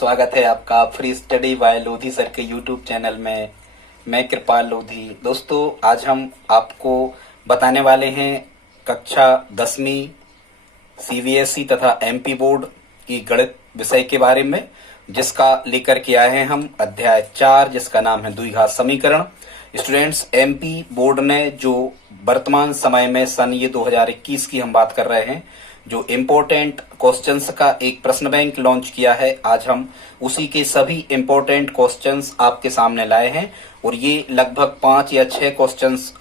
स्वागत है आपका free study bye Lodhi sir के यूट्यूब चैनल में। मैं कृपाल लोधी। दोस्तों, आज हम आपको बताने वाले हैं कक्षा 10वीं सीबीएसई तथा एमपी बोर्ड की गणित विषय के बारे में, जिसका लेकर के आए हैं हम अध्याय 4, जिसका नाम है द्विघात समीकरण। स्टूडेंट्स, एमपी बोर्ड ने जो वर्तमान समय में सन ये 2021 की हम बात कर रहे हैं, जो इम्पोर्टेंट क्वेश्चंस का एक प्रश्न बैंक लॉन्च किया है, आज हम उसी के सभी इम्पोर्टेंट क्वेश्चंस आपके सामने लाए हैं। और ये लगभग 5 या 6 क्वेश्चंस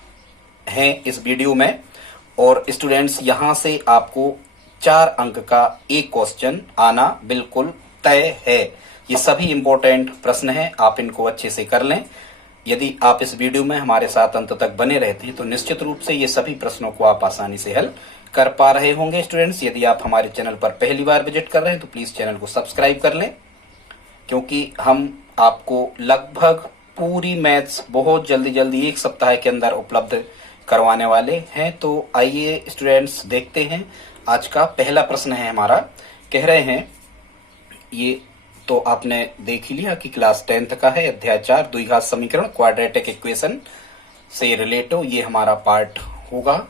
हैं इस वीडियो में। और स्टूडेंट्स, यहाँ से आपको 4 अंक का एक क्वेश्चन आना बिल्कुल तय है। ये सभी इम्पोर्टेंट प्रश्न हैं, आप इनको अच्छे से कर लें। यदि आप इस वीडियो में हमारे साथ अंत तक बने रहते हैं तो निश्चित रूप से ये सभी प्रश्नों को आप आसानी से हल कर पा रहे होंगे। स्टूडेंट्स, यदि आप हमारे चैनल पर पहली बार विजिट कर रहे हैं तो प्लीज चैनल को सब्सक्राइब कर लें, क्योंकि हम आपको लगभग पूरी मैथ्स बहुत जल्दी एक सप्ताह के अंदर उपलब्ध करवाने वाले हैं। तो आइए स्टूडेंट्स, देखते हैं। आज का पहला प्रश्न है हमारा, कह रहे हैं, ये तो आपने देख ही लिया कि क्लास 10th का है, अध्याय 4 द्विघात समीकरण क्वाड्रेटिक इक्वेशन से रिलेटिव ये हमारा पार्ट होगा।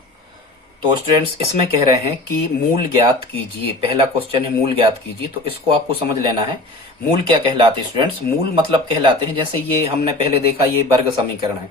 तो स्टूडेंट्स, इसमें कह रहे हैं कि मूल ज्ञात कीजिए। पहला क्वेश्चन है मूल ज्ञात कीजिए। तो इसको आपको समझ लेना है, मूल क्या कहलाते हैं स्टूडेंट्स। मूल मतलब कहलाते हैं, जैसे ये हमने पहले देखा, ये वर्ग समीकरण है,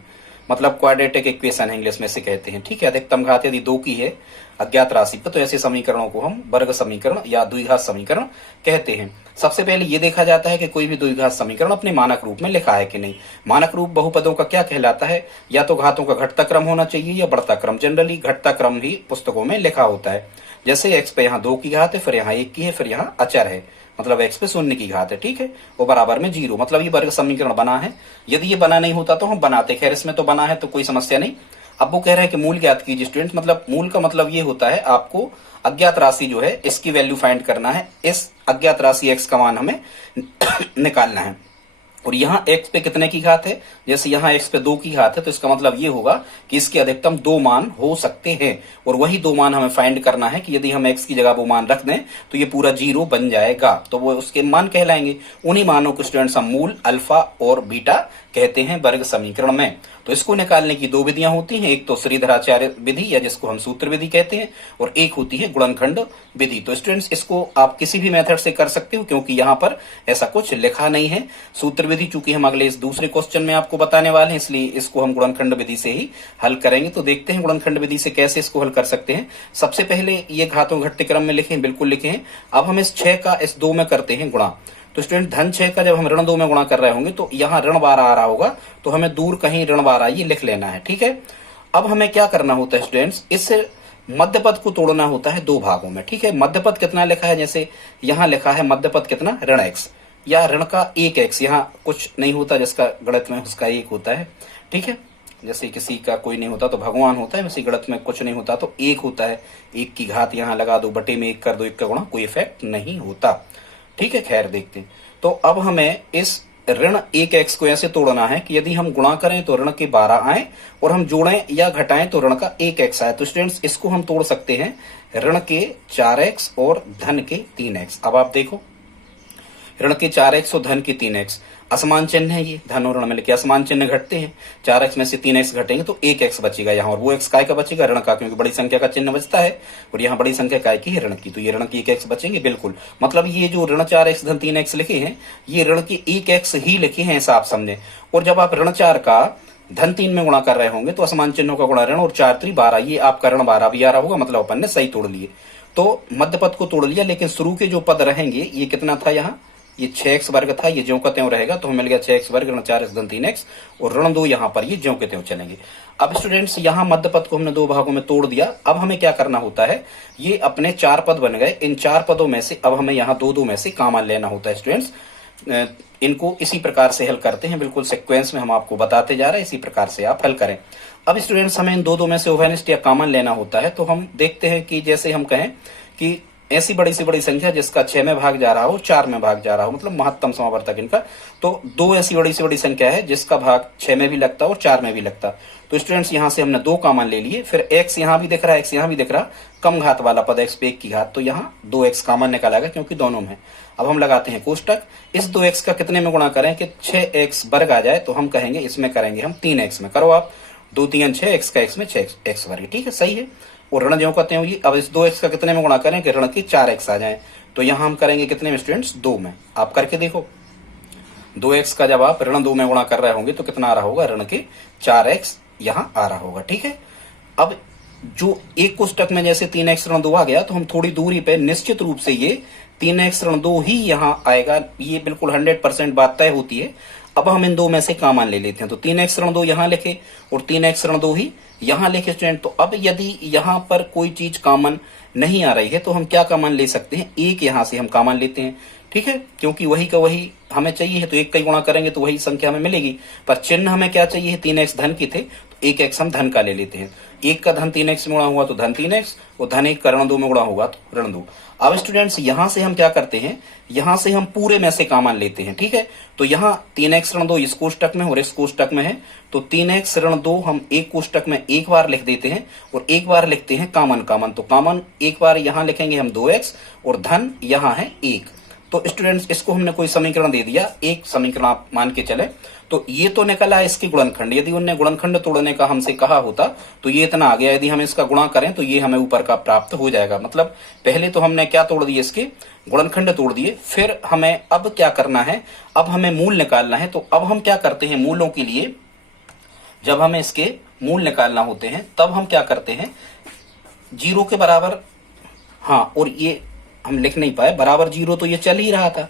मतलब क्वाड्रेटिक इक्वेशन है, इंग्लिश में से कहते हैं। ठीक है, अधिकतम घात यदि 2 की है अज्ञात राशि पर, तो ऐसे समीकरणों को हम वर्ग समीकरण या द्विघात समीकरण कहते हैं। सबसे पहले ये देखा जाता है कि कोई भी द्विघात समीकरण अपने मानक रूप में लिखा है कि नहीं। मानक रूप बहुपदों का क्या कहलाता है, या तो घातों का घटता क्रम होना चाहिए या बढ़ता क्रम। जनरली घटता क्रम ही पुस्तकों में लिखा होता है। जैसे x पे यहाँ 2 की घात है, फिर यहाँ 1 की है, फिर यहाँ अचर है, मतलब x पे 0 की घात है। ठीक है, वो बराबर में 0, मतलब ये वर्ग समीकरण बना है। यदि ये बना नहीं होता तो हम बनाते, खैर इसमें तो बना है तो कोई समस्या नहीं। अब वो कह रहे हैं कि मूल ज्ञात कीजिए स्टूडेंट, मतलब मूल का मतलब ये होता है आपको अज्ञात राशि जो है इसकी वैल्यू फाइंड करना है। इस अज्ञात राशि x का मान हमें निकालना है। और यहाँ x पे कितने की घात है, जैसे यहाँ x पे 2 की घात है, तो इसका मतलब ये होगा कि इसके अधिकतम 2 मान हो सकते हैं। और वही 2 मान हमें फाइंड करना है कि यदि हम x की जगह वो मान रख दें तो ये पूरा 0 बन जाएगा, तो वो उसके मान कहलाएंगे। उन्हीं मानों को स्टूडेंट्स हम मूल, अल्फा और बीटा कहते हैं वर्ग समीकरण में। तो इसको निकालने की 2 विधियां होती हैं, एक तो श्रीधराचार्य विधि या जिसको हम सूत्र विधि कहते हैं, और एक होती है गुणनखंड विधि। तो स्टूडेंट्स, इसको आप किसी भी मेथड से कर सकते हो, क्योंकि यहाँ पर ऐसा कुछ लिखा नहीं है। सूत्र विधि चूंकि हम अगले इस दूसरे क्वेश्चन में आपको बताने वाले हैं, इसलिए इसको हम गुणनखंड विधि से ही हल करेंगे। तो देखते हैं गुणनखंड विधि से कैसे इसको हल कर सकते हैं। सबसे पहले ये घातों घटते क्रम में लिखे, बिल्कुल लिखे हैं। अब हम इस 6 का इस 2 में करते हैं गुणा। तो स्टूडेंट, धन 6 का जब हम ऋण 2 में गुणा कर रहे होंगे तो यहाँ ऋण 12 आ रहा होगा, तो हमें दूर कहीं ऋण 12 ये लिख लेना है। ठीक है, अब हमें क्या करना होता है स्टूडेंट्स, इस मध्यपद को तोड़ना होता है 2 भागों में। ठीक है, मध्यपद कितना लिखा है, जैसे यहाँ लिखा है मध्यपद कितना, ऋण x या ऋण का 1x। यहाँ कुछ नहीं होता, जिसका गणित में उसका 1 होता है। ठीक है, जैसे किसी का कोई नहीं होता तो भगवान होता है, वैसे गणित में कुछ नहीं होता तो 1 होता है। 1 की घात यहाँ लगा दो, बटे में 1 कर दो, 1 का गुणा, कोई इफेक्ट नहीं होता। ठीक है, खैर देखते हैं। तो अब हमें इस ऋण 1x को ऐसे तोड़ना है कि यदि हम गुणा करें तो ऋण के 12 आए, और हम जोड़ें या घटाएं तो ऋण का 1x आए। तो स्टूडेंट्स, इसको हम तोड़ सकते हैं ऋण के 4x और धन के 3x। अब आप देखो, ऋण के 4x और धन के 3x असमान चिन्ह है, ये धन और ऋण मिलकर असमान चिन्ह घटते हैं। 4x में से 3x घटेंगे तो 1x बचेगा यहाँ, और वो x काय का बचेगा, ऋण का, क्योंकि बड़ी संख्या का चिन्ह बचता है और यहाँ बड़ी संख्या काय की है, ऋण की, तो ये ऋण की 1x बचेंगे। बिल्कुल, मतलब ये जो ऋण 4x धन 3x लिखे हैं, ये ऋण के 1x ही लिखे हैं, ऐसा आप समझे। और जब आप ऋण 4 का धन 3 में गुणा कर रहे होंगे तो असमान चिन्हों का गुणा ऋण, और 4 3 12, ये आपका ऋण 12 भी आ रहा होगा, मतलब अपन ने सही तोड़ लिए। तो मध्य पद को तोड़ लिया, लेकिन शुरू के जो पद रहेंगे, ये कितना था, यहाँ ये 6x वर्ग था, ये ज्यों का त्यों रहेगा, तो हमें मिल गया 6x वर्ग ऋण 4x धन 3x, और ऋण 2 यहाँ पर ये ज्यों के त्यों चलेंगे। अब स्टूडेंट्स, यहाँ मध्य पद को हमने 2 भागों में तोड़ दिया। अब हमें क्या करना होता है, ये अपने 4 पद बन गए। इन 4 पदों में से अब हमें यहाँ 2 में से कॉमन लेना होता है। स्टूडेंट्स, इनको इसी प्रकार से हल करते हैं, बिल्कुल सिक्वेंस में हम आपको बताते जा रहे हैं, इसी प्रकार से आप हल करें। अब स्टूडेंट्स, हमें इन 2 में से ओवेनिस्ट या कॉमन लेना होता है। तो हम देखते हैं कि जैसे हम कहें कि ऐसी बड़ी से बड़ी संख्या जिसका 6 में भाग जा रहा हो, 4 में भाग जा रहा हो, मतलब महत्तम समावर्तक इनका। तो 2 ऐसी बड़ी से बड़ी संख्या है जिसका भाग 6 में भी लगता और 4 में भी लगता। तो स्टूडेंट्स यहाँ से हमने 2 कॉमन ले लिए, फिर x यहाँ भी दिख रहा है, x यहाँ भी दिख रहा, कम घात वाला पद x पे 1 की घात, तो यहाँ 2x कॉमन निकाला क्योंकि दोनों में। अब हम लगाते हैं कोष्टक। इस 2x का कितने में गुणा करें कि 6x वर्ग आ जाए, तो हम कहेंगे इसमें करेंगे हम 3x में। करो आप, 2 3 6, x का x में 6x वर्ग, ठीक है, सही है। और ऋण जो कहते हैं ये। अब इस 2x का कितने में गुणा करें कि ऋण की 4x आ जाए, तो यहाँ हम करेंगे कितने में स्टूडेंट्स, 2 में। आप करके देखो, 2x का जब आप ऋण 2 में गुणा कर रहे होंगे तो कितना आ रहा होगा, ऋण के 4x यहाँ आ रहा होगा, ठीक है। अब जो एक कोष्टक में जैसे 3x ऋण 2 आ गया, तो हम थोड़ी दूरी पे निश्चित रूप से ये 3x ऋण 2 ही यहाँ आएगा, ये बिल्कुल 100% बात तय होती है। अब हम इन 2 में से कॉमन ले लेते हैं, तो 3x ऋण 2 यहाँ लिखे और 3x ऋण 2 ही यहाँ लिखे स्टूडेंट। तो अब यदि यहाँ पर कोई चीज कॉमन नहीं आ रही है तो हम क्या कॉमन ले सकते हैं, 1 यहाँ से हम कॉमन लेते हैं, ठीक है, क्योंकि वही का वही हमें चाहिए है, तो 1 का गुणा करेंगे तो वही संख्या हमें मिलेगी। पर चिन्ह हमें क्या चाहिए है, 3x धन की थे, तो 1x हम धन का ले लेते हैं। 1 का धन 3x में गुणा हुआ तो धन 3x, और धन 1 का ऋण 2 में गुणा होगा तो ऋण 2। अब स्टूडेंट्स यहाँ से हम क्या करते हैं, यहाँ से हम पूरे में से कॉमन लेते हैं, ठीक है। तो यहाँ 3x ऋण 2 इस कोष्टक में और इस कोष्टक में है, तो 3x ऋण 2 हम एक कोष्टक में एक बार लिख देते हैं और एक बार लिखते हैं कॉमन कॉमन। तो कॉमन एक बार यहाँ लिखेंगे हम 2x और धन यहाँ है 1। तो स्टूडेंट्स इसको हमने कोई समीकरण दे दिया, एक समीकरण आप मान के चले, तो ये तो निकला इसके गुणनखंड। यदि उन्होंने गुणनखंड तोड़ने का हमसे कहा होता तो ये इतना आ गया, यदि हम इसका गुणा करें तो ये हमें ऊपर का प्राप्त हो जाएगा। मतलब पहले तो हमने क्या तोड़ दिए, इसके गुणनखंड तोड़ दिए। फिर हमें अब क्या करना है, अब हमें मूल निकालना है। तो अब हम क्या करते हैं, मूलों के लिए जब हमें इसके मूल निकालना होते हैं तब हम क्या करते हैं, 0 के बराबर, हाँ, और ये हम लिख नहीं पाए, बराबर 0 तो ये चल ही रहा था,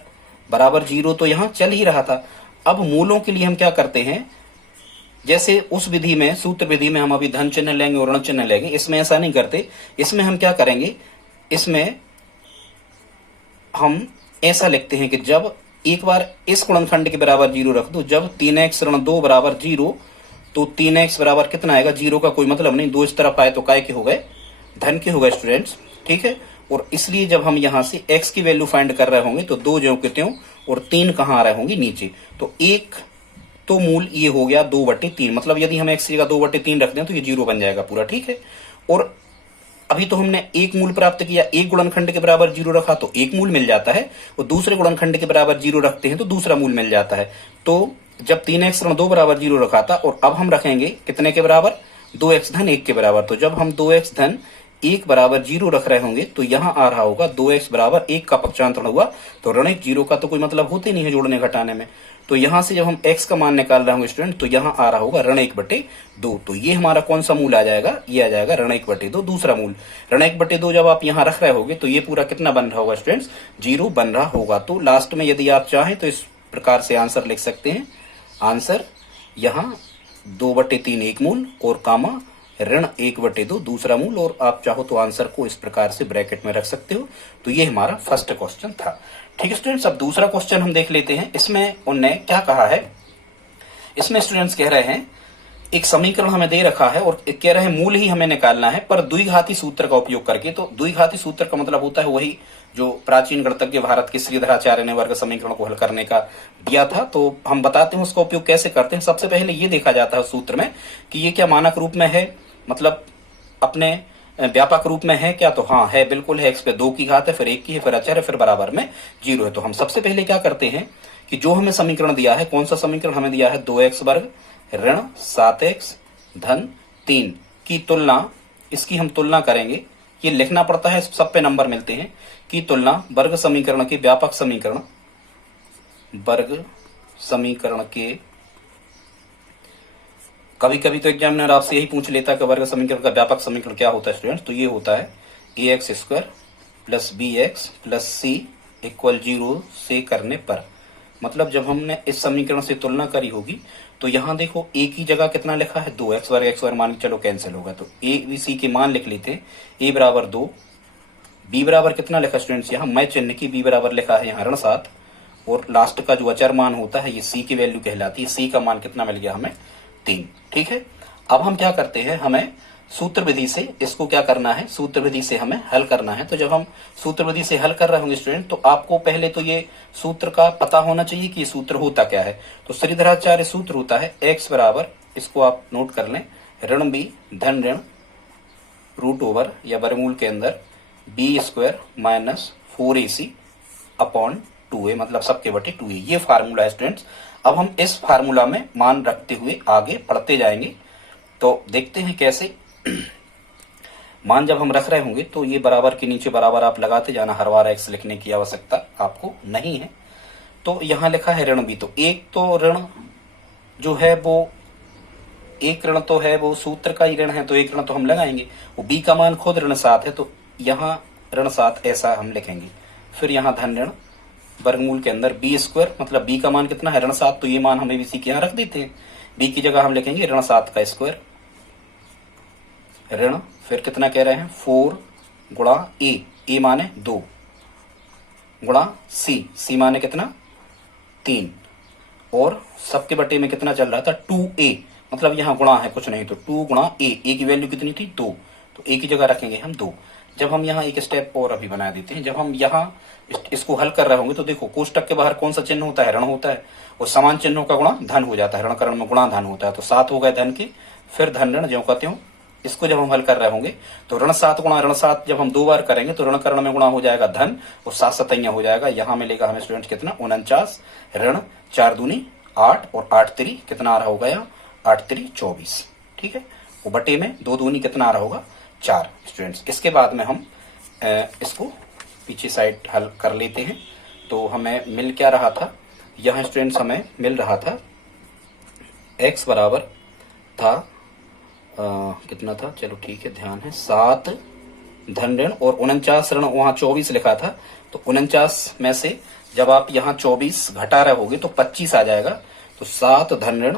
बराबर 0 तो यहाँ चल ही रहा था। अब मूलों के लिए हम क्या करते हैं, जैसे उस विधि में, सूत्र विधि में हम अभी धन चिन्ह लेंगे और ऋण चिन्ह लेंगे, इसमें ऐसा नहीं करते। इसमें हम क्या करेंगे, इसमें हम ऐसा लिखते हैं कि जब एक बार इस गुणनखंड के बराबर 0 रख दो, जब 3x ऋण 2 बराबर 0, तो 3x बराबर कितना आएगा, 0 का कोई मतलब नहीं, 2 इस तरफ आए तो काय के हो गए, धन के हो गए स्टूडेंट्स, ठीक है। और इसलिए जब हम यहाँ से x की वैल्यू फाइंड कर रहे होंगे तो 2 ज्यों के त्यों और 3 कहाँ आ रहे होंगे, नीचे। तो एक तो मूल ये हो गया 2/3, मतलब यदि हम x की जगह 2/3 रख दें तो ये 0 बन जाएगा पूरा, ठीक है। और अभी तो हमने एक मूल प्राप्त किया, एक गुणनखंड के बराबर 0 रखा तो एक मूल मिल जाता है, और दूसरे गुणनखंड के बराबर 0 रखते हैं तो दूसरा मूल मिल जाता है। तो जब 3x ऋण 2 बराबर 0 रखा था, और अब हम रखेंगे कितने के बराबर, 2x धन 1 के बराबर। तो जब हम 2x धन 1 बराबर 0 रख रहे होंगे तो यहाँ आ रहा होगा 2x बराबर 1 का पक्षांतरण हुआ, तो ऋण 1 0 का तो कोई मतलब होते नहीं है जोड़ने घटाने में। तो यहाँ से जब हम x का मान निकाल रहे होंगे स्टूडेंट, तो यहाँ आ रहा होगा ऋण 1/2। तो ये हमारा कौन सा मूल आ जाएगा, ये आ जाएगा ऋण 1/2, दूसरा मूल। ऋण 1/2 जब आप यहाँ रख रहे होगे तो ये पूरा कितना बन रहा होगा स्टूडेंट्स, 0 बन रहा होगा। तो लास्ट में यदि आप चाहें तो इस प्रकार से आंसर लिख सकते हैं, आंसर यहाँ 2/3 एक मूल और कामा ऋण 1/2 दूसरा मूल, और आप चाहो तो आंसर को इस प्रकार से ब्रैकेट में रख सकते हो। तो ये हमारा फर्स्ट क्वेश्चन था, ठीक है स्टूडेंट्स। अब दूसरा क्वेश्चन हम देख लेते हैं, इसमें उनने क्या कहा है। इसमें स्टूडेंट्स कह रहे हैं, एक समीकरण हमें दे रखा है और कह रहे हैं मूल ही हमें निकालना है पर द्विघाती सूत्र का उपयोग करके। तो द्विघाती सूत्र का मतलब होता है वही जो प्राचीन गणितज्ञ भारत के श्रीधराचार्य ने वर्ग समीकरण को हल करने का दिया था। तो हम बताते हैं उसका उपयोग कैसे करते हैं। सबसे पहले ये देखा जाता है सूत्र में कि ये क्या मानक रूप में है, मतलब अपने व्यापक रूप में है क्या, तो हाँ है, बिल्कुल है। x पे 2 की घात है, फिर 1 की है, फिर अचर है, फिर बराबर में 0 है। तो हम सबसे पहले क्या करते हैं कि जो हमें समीकरण दिया है, कौन सा समीकरण हमें दिया है, 2x वर्ग ऋण 7x धन 3 की तुलना, इसकी हम तुलना करेंगे। ये लिखना पड़ता है, सब पे नंबर मिलते हैं, की तुलना वर्ग समीकरण के व्यापक समीकरण, वर्ग समीकरण के, कभी कभी तो एग्जामिनर आपसे यही पूछ लेता है कि वर्ग समीकरण का व्यापक समीकरण क्या होता है स्टूडेंट्स। तो ये होता है ax² plus bx plus c equal 0 से करने पर, मतलब जब हमने इस समीकरण से तुलना करी होगी तो यहाँ देखो a की जगह कितना लिखा है, 2x वर्ग, x वर्ग मान के चलो कैंसिल होगा, तो a b c के मान लिख लेते हैं। a बराबर 2, b बराबर कितना लिखा स्टूडेंट्स, यहाँ मैं चिन्ह की b बराबर लिखा है यहाँ ऋण 7, और लास्ट का जो अचर मान होता है ये c की वैल्यू कहलाती है। c का मान कितना मिल गया हमें, 3, ठीक है। अब हम क्या करते हैं, हमें सूत्र विधि से इसको क्या करना है, सूत्र विधि से हमें हल करना है। तो जब हम सूत्र विधि से हल कर रहे होंगे स्टूडेंट, तो आपको पहले तो ये सूत्र का पता होना चाहिए कि ये सूत्र होता क्या है। तो श्रीधराचार्य सूत्र होता है x बराबर, इसको आप नोट कर लें, ऋण b धन ऋण रूट ओवर या वर्गमूल के अंदर b square minus 4ac upon 2a, मतलब सबके बटे 2a। ये फार्मूला है स्टूडेंट्स। अब हम इस फार्मूला में मान रखते हुए आगे पढ़ते जाएंगे। तो देखते हैं कैसे। मान जब हम रख रहे होंगे तो ये बराबर के नीचे बराबर आप लगाते जाना, हर बार x लिखने की आवश्यकता आपको नहीं है। तो यहां लिखा है ऋण b, तो एक तो ऋण जो है वो, एक ऋण तो है वो सूत्र का ही ऋण है, तो एक ऋण तो हम लगाएंगे। वो b का मान खुद ऋण 7 है, तो यहाँ ऋण 7 ऐसा हम लिखेंगे। फिर यहाँ धन ऋण वर्गमूल के अंदर b स्क्वायर, मतलब b का मान कितना है ऋण 7, तो ये मान हमें इसी के यहाँ रख देते हैं। b की जगह हम लिखेंगे ऋण 7 का स्क्वायर ऋण, फिर कितना कह रहे हैं 4 गुणा a माने 2 गुणा c माने कितना 3, और सबके बटे में कितना चल रहा था 2a, मतलब यहाँ गुणा है कुछ नहीं, तो 2 गुणा a की वैल्यू कितनी थी 2, तो a की जगह रखेंगे हम 2। जब हम यहाँ एक स्टेप और अभी बना देते हैं, जब हम यहाँ इसको हल कर रहे होंगे तो देखो कोष्टक के बाहर कौन सा चिन्ह होता है, ऋण होता है, और समान चिन्हों का गुणा धन हो जाता है, ऋणकरण में गुणा धन होता है। तो 7 हो गए धन के, फिर धन ऋण ज्यों का त्यों। इसको जब हम हल कर रहे होंगे तो ऋण 7 गुणा ऋण 7 जब हम 2 बार करेंगे तो ऋणकरण में गुणा हो जाएगा धन, और 7 सतैया हो जाएगा। यहाँ मिलेगा हमें स्टूडेंट कितना 49, ऋण 4 दूनी 8 और 8 3 कितना आ रहा होगा, यहाँ 8 3 24, ठीक है। वो बटे में 2 दूनी कितना आ रहा होगा 4 स्टूडेंट्स। इसके बाद में हम इसको पीछे साइड हल कर लेते हैं। तो हमें मिल क्या रहा था, यहाँ स्टूडेंट्स हमें मिल रहा था x बराबर था कितना था, चलो ठीक है ध्यान है, 7 धन ऋण और 49 ऋण, वहां 24 लिखा था, तो 49 में से जब आप यहाँ 24 घटा रहे होगे तो 25 आ जाएगा। तो 7 धन ऋण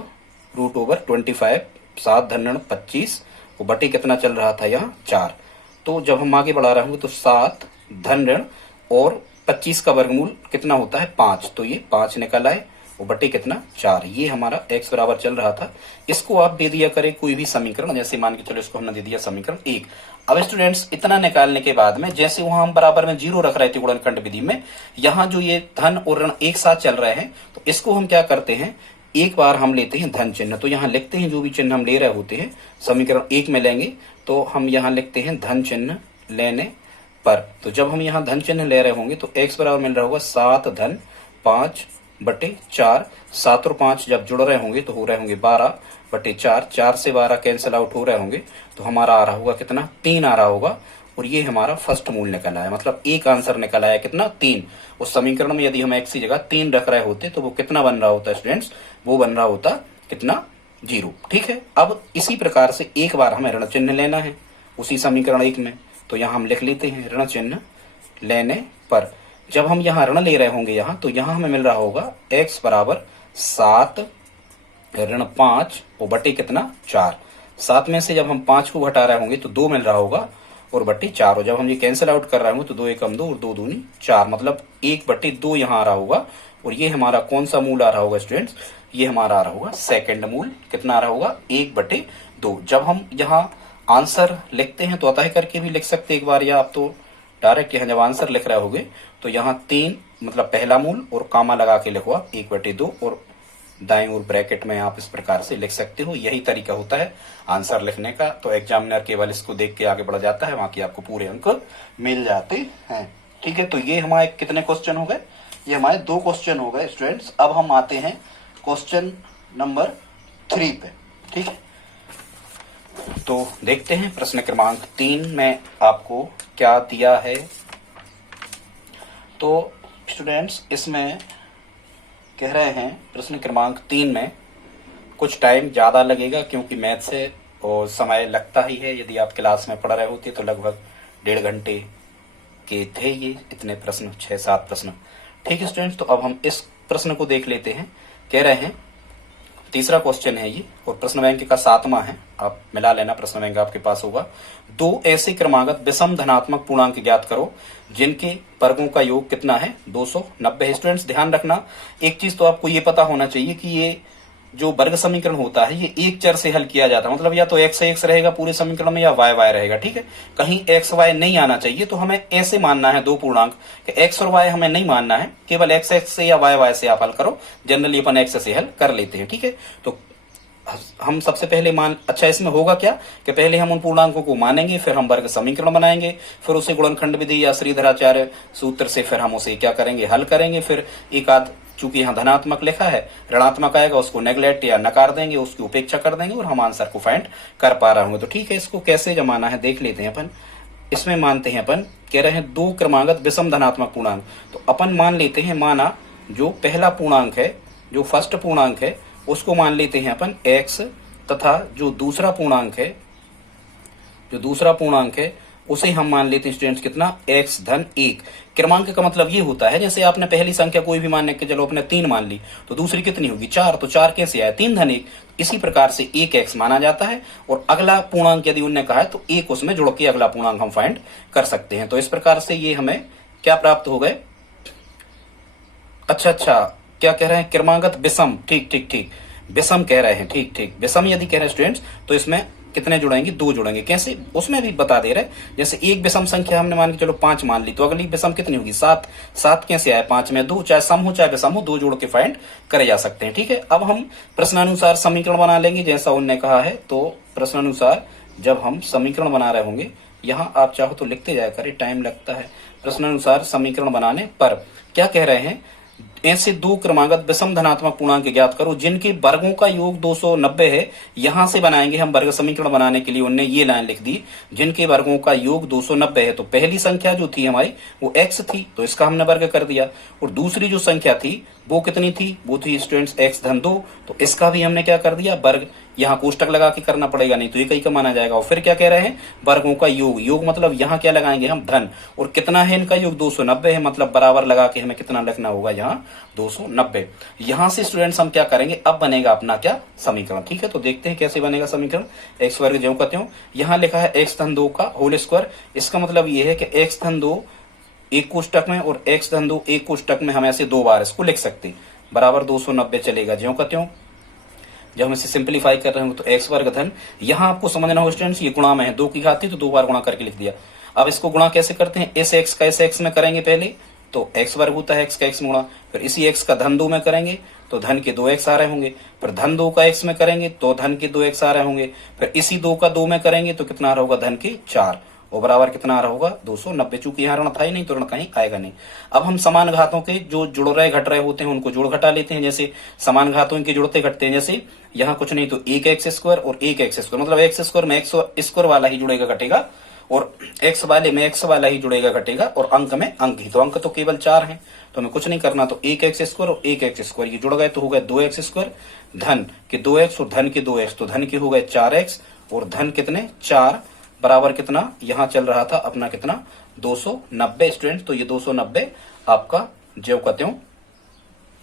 रूट ओवर 25, 7 धन ऋण 25, वो बटे कितना चल रहा था यहाँ 4। तो जब हम आगे बढ़ा रहे होंगे तो 7 धन ऋण और 25 का वर्गमूल कितना होता है 5, तो ये 5 निकल आए, वो बटे कितना 4। ये हमारा x बराबर चल रहा था। इसको आप दे दिया करें कोई भी समीकरण, जैसे मान के चलो इसको हमने दे दिया समीकरण 1। अब स्टूडेंट्स इतना निकालने के बाद में, जैसे वहां हम बराबर में 0 रख रहे थे गुणनखंड विधि में, यहाँ जो ये धन और ऋण एक साथ चल रहे हैं, तो इसको हम क्या करते हैं, एक बार हम लेते हैं धन चिन्ह। तो यहाँ लिखते हैं जो भी चिन्ह हम ले रहे होते हैं समीकरण 1 में लेंगे, तो हम यहाँ लिखते हैं धन चिन्ह लेने पर। तो जब हम यहाँ धन चिन्ह ले रहे होंगे तो x बराबर मिल रहा होगा 7 धन 5 बटे 4, 7 और 5 जब जुड़ रहे होंगे तो हो रहे होंगे 12 बटे 4, 4 से 12 कैंसिल आउट हो रहे होंगे, तो हमारा आ रहा होगा कितना 3 आ रहा होगा। और ये हमारा फर्स्ट मूल निकल आया, मतलब एक आंसर निकल आया कितना 3। उस समीकरण में यदि हम x की जगह 3 रख रहे होते तो वो कितना बन रहा होता स्टूडेंट्स, वो बन रहा होता कितना 0, ठीक है। अब इसी प्रकार से एक बार हमें ऋण चिन्ह लेना है उसी समीकरण 1 में, तो यहाँ हम लिख लेते हैं ऋण चिन्ह लेने पर। जब हम यहाँ ऋण ले रहे होंगे यहाँ, तो यहाँ हमें मिल रहा होगा x बराबर 7 ऋण 5 और बटे कितना 4। 7 में से जब हम 5 को घटा रहे होंगे तो 2 मिल रहा होगा और बटे 4, और जब हम ये कैंसिल आउट कर रहे होंगे तो 2 एकम 2 और 2 दूनी 4, मतलब 1 बटे 2 यहाँ आ रहा होगा। और ये हमारा कौन सा मूल आ रहा होगा स्टूडेंट्स, ये हमारा आ रहा होगा सेकंड मूल। कितना आ रहा होगा 1 बटे 2। जब हम यहाँ आंसर लिखते हैं तो अतः करके भी लिख सकते एक बार, या आप तो डायरेक्ट यहाँ जब आंसर लिख रहे होगे तो यहाँ 3 मतलब पहला मूल और कामा लगा के लिखो आप 1 बटे 2, और दाएं ओर ब्रैकेट में आप इस प्रकार से लिख सकते हो। यही तरीका होता है आंसर लिखने का। तो एग्जामिनर केवल इसको देख के आगे बढ़ जाता है, बाकी आपको पूरे अंक मिल जाते हैं, ठीक है। तो ये हमारे कितने क्वेश्चन हो गए, ये हमारे 2 क्वेश्चन हो गए स्टूडेंट्स। अब हम आते हैं क्वेश्चन नंबर 3 पे, ठीक है। तो देखते हैं प्रश्न क्रमांक 3 में आपको क्या दिया है। तो स्टूडेंट्स इसमें कह रहे हैं प्रश्न क्रमांक 3 में कुछ टाइम ज़्यादा लगेगा, क्योंकि मैथ से और समय लगता ही है। यदि आप क्लास में पढ़ रहे होते तो लगभग 1.5 घंटे के थे ये इतने प्रश्न, 6-7 प्रश्न, ठीक है स्टूडेंट्स। तो अब हम इस प्रश्न को देख लेते हैं। कह रहे हैं तीसरा क्वेश्चन है ये, और प्रश्न बैंक का 7वां है, आप मिला लेना, प्रश्न बैंक आपके पास होगा। 2 ऐसे क्रमागत विषम धनात्मक पूर्णांक ज्ञात करो जिनके वर्गों का योग कितना है 290 है। स्टूडेंट्स ध्यान रखना एक चीज तो आपको ये पता होना चाहिए कि ये जो वर्ग समीकरण होता है ये एक चर से हल किया जाता है, मतलब या तो x x रहेगा पूरे समीकरण में या y y रहेगा। ठीक है, कहीं x y नहीं आना चाहिए, तो हमें ऐसे मानना है दो पूर्णांक कि x और y हमें नहीं मानना है, केवल x x से या y y से आप हल करो। जनरली अपन x से हल कर लेते हैं। ठीक है, तो हम सबसे पहले अच्छा इसमें होगा क्या कि पहले हम उन पूर्णांकों को मानेंगे, फिर हम वर्ग समीकरण बनाएंगे, फिर उसे गुणनखंड विधि या श्रीधराचार्य सूत्र से फिर हम उसे क्या करेंगे, हल करेंगे। फिर एक आध, चूंकि यहाँ धनात्मक लिखा है, ऋणात्मक आएगा उसको नेग्लेक्ट या नकार देंगे, उसकी उपेक्षा कर देंगे और हम आंसर को फाइंड कर पा रहे होंगे। तो ठीक है, इसको कैसे जमाना है देख लेते हैं अपन। इसमें मानते हैं अपन, कह रहे हैं दो क्रमागत विषम धनात्मक पूर्णांक, तो अपन मान लेते हैं, माना जो पहला पूर्णांक है, जो फर्स्ट पूर्णांक है उसको मान लेते हैं अपन x, तथा जो दूसरा पूर्णांक है उसे हम मान लेते हैं स्टूडेंट्स कितना, x धन 1। क्रमांक का मतलब ये होता है, जैसे आपने पहली संख्या कोई भी मानने के चलो अपने 3 मान ली, तो दूसरी कितनी होगी 4, तो 4 कैसे आया 3 धन 1। इसी प्रकार से 1x माना जाता है, और अगला पूर्णांक यदि उन्होंने कहा है तो 1 उसमें जुड़ के अगला पूर्णांक हम फाइंड कर सकते हैं। तो इस प्रकार से ये हमें क्या प्राप्त हो गए, अच्छा क्या कह रहे हैं, क्रमागत विषम, ठीक विषम कह रहे हैं, ठीक विषम यदि कह रहे हैं स्टूडेंट्स, तो इसमें कितने जुड़ेंगे, 2 जुड़ेंगे। कैसे, उसमें भी बता दे रहे, जैसे एक विषम संख्या हमने मान के चलो 5 मान ली, तो अगली विषम कितनी होगी 7। 7 कैसे आए, 5 में 2, चाहे सम हो चाहे विषम हो, 2 जोड़ के फाइंड करे जा सकते हैं। ठीक है, अब हम प्रश्नानुसार समीकरण बना लेंगे जैसा उन्होंने कहा है। तो प्रश्नानुसार जब हम समीकरण बना रहे होंगे, यहाँ आप चाहो तो लिखते जाया करें, टाइम लगता है। प्रश्नानुसार समीकरण बनाने पर क्या कह रहे हैं, ऐसे दो क्रमागत विषम धनात्मक पूर्णांक ज्ञात करो जिनके वर्गों का योग 290 है। यहां से बनाएंगे हम वर्ग समीकरण बनाने के लिए, उन्होंने ये लाइन लिख दी, जिनके वर्गों का योग 290 है। तो पहली संख्या जो थी हमारी वो x थी, तो इसका हमने वर्ग कर दिया, और दूसरी जो संख्या थी वो कितनी थी, वो थी स्टूडेंट्स x धन 2, तो इसका भी हमने क्या कर दिया वर्ग। यहाँ कोष्टक लगा के करना पड़ेगा, नहीं तो एक ही का माना जाएगा। और फिर क्या कह रहे हैं, वर्गों का योग मतलब यहाँ क्या लगाएंगे हम धन, और कितना है इनका योग 290 है, मतलब बराबर लगा के हमें कितना लिखना होगा यहाँ 290। यहां से स्टूडेंट्स हम क्या करेंगे, अब बनेगा अपना क्या समीकरण। ठीक है, तो देखते हैं कैसे बनेगा समीकरण। x वर्ग ज्यों का त्यों, यहाँ लिखा है x धन 2 का होल स्क्वायर, इसका मतलब ये है कि x धन 2 एक कोष्टक में और x धन 2 एक कोष्टक में, हम ऐसे 2 बार इसको लिख सकते, बराबर 290 चलेगा ज्यों का त्यों। जब हम इसे सिंप्लीफाई कर रहे हो तो x वर्ग धन, यहाँ आपको समझना हो स्टूडेंट्स, ये गुणा में है, 2 की घात थी तो 2 बार गुणा करके लिख दिया। अब इसको गुणा कैसे करते हैं, इस x का इस x में करेंगे पहले, तो x वर्ग होता है x का x में गुणा, फिर इसी x का धन 2 में करेंगे तो धन के 2x आ रहे होंगे, फिर धन 2 का x में करेंगे तो धन के 2x आ रहे होंगे, फिर इसी 2 का 2 में करेंगे तो कितना आ रहा होगा धन के 4, और बराबर कितना आ रहा होगा 290। चूंकि यहाँ ऋण था ही नहीं तो ऋण कहीं आएगा नहीं। अब हम समान घातों के जो जुड़ रहे घट रहे होते हैं उनको जोड़ घटा लेते हैं। जैसे समान घातों इनके जुड़ते घटते हैं, जैसे यहाँ कुछ नहीं तो 1x स्क्वायर और 1x स्क्वायर, मतलब x स्क्वायर में x स्क्वायर वाला ही जुड़ेगा घटेगा, और x वाले में x वाला ही जुड़ेगा घटेगा, और अंक में अंक ही, तो अंक तो केवल 4 हैं, तो हमें कुछ नहीं करना। तो 1x स्क्वायर और 1x स्क्वायर ये जुड़ गए तो हो गए 2x स्क्वायर, धन के 2x और धन के 2x, तो धन के हो गए 4x और धन कितने 4, बराबर कितना यहाँ चल रहा था अपना कितना 290 स्टूडेंट। तो ये 290 आपका ज्यों का त्यों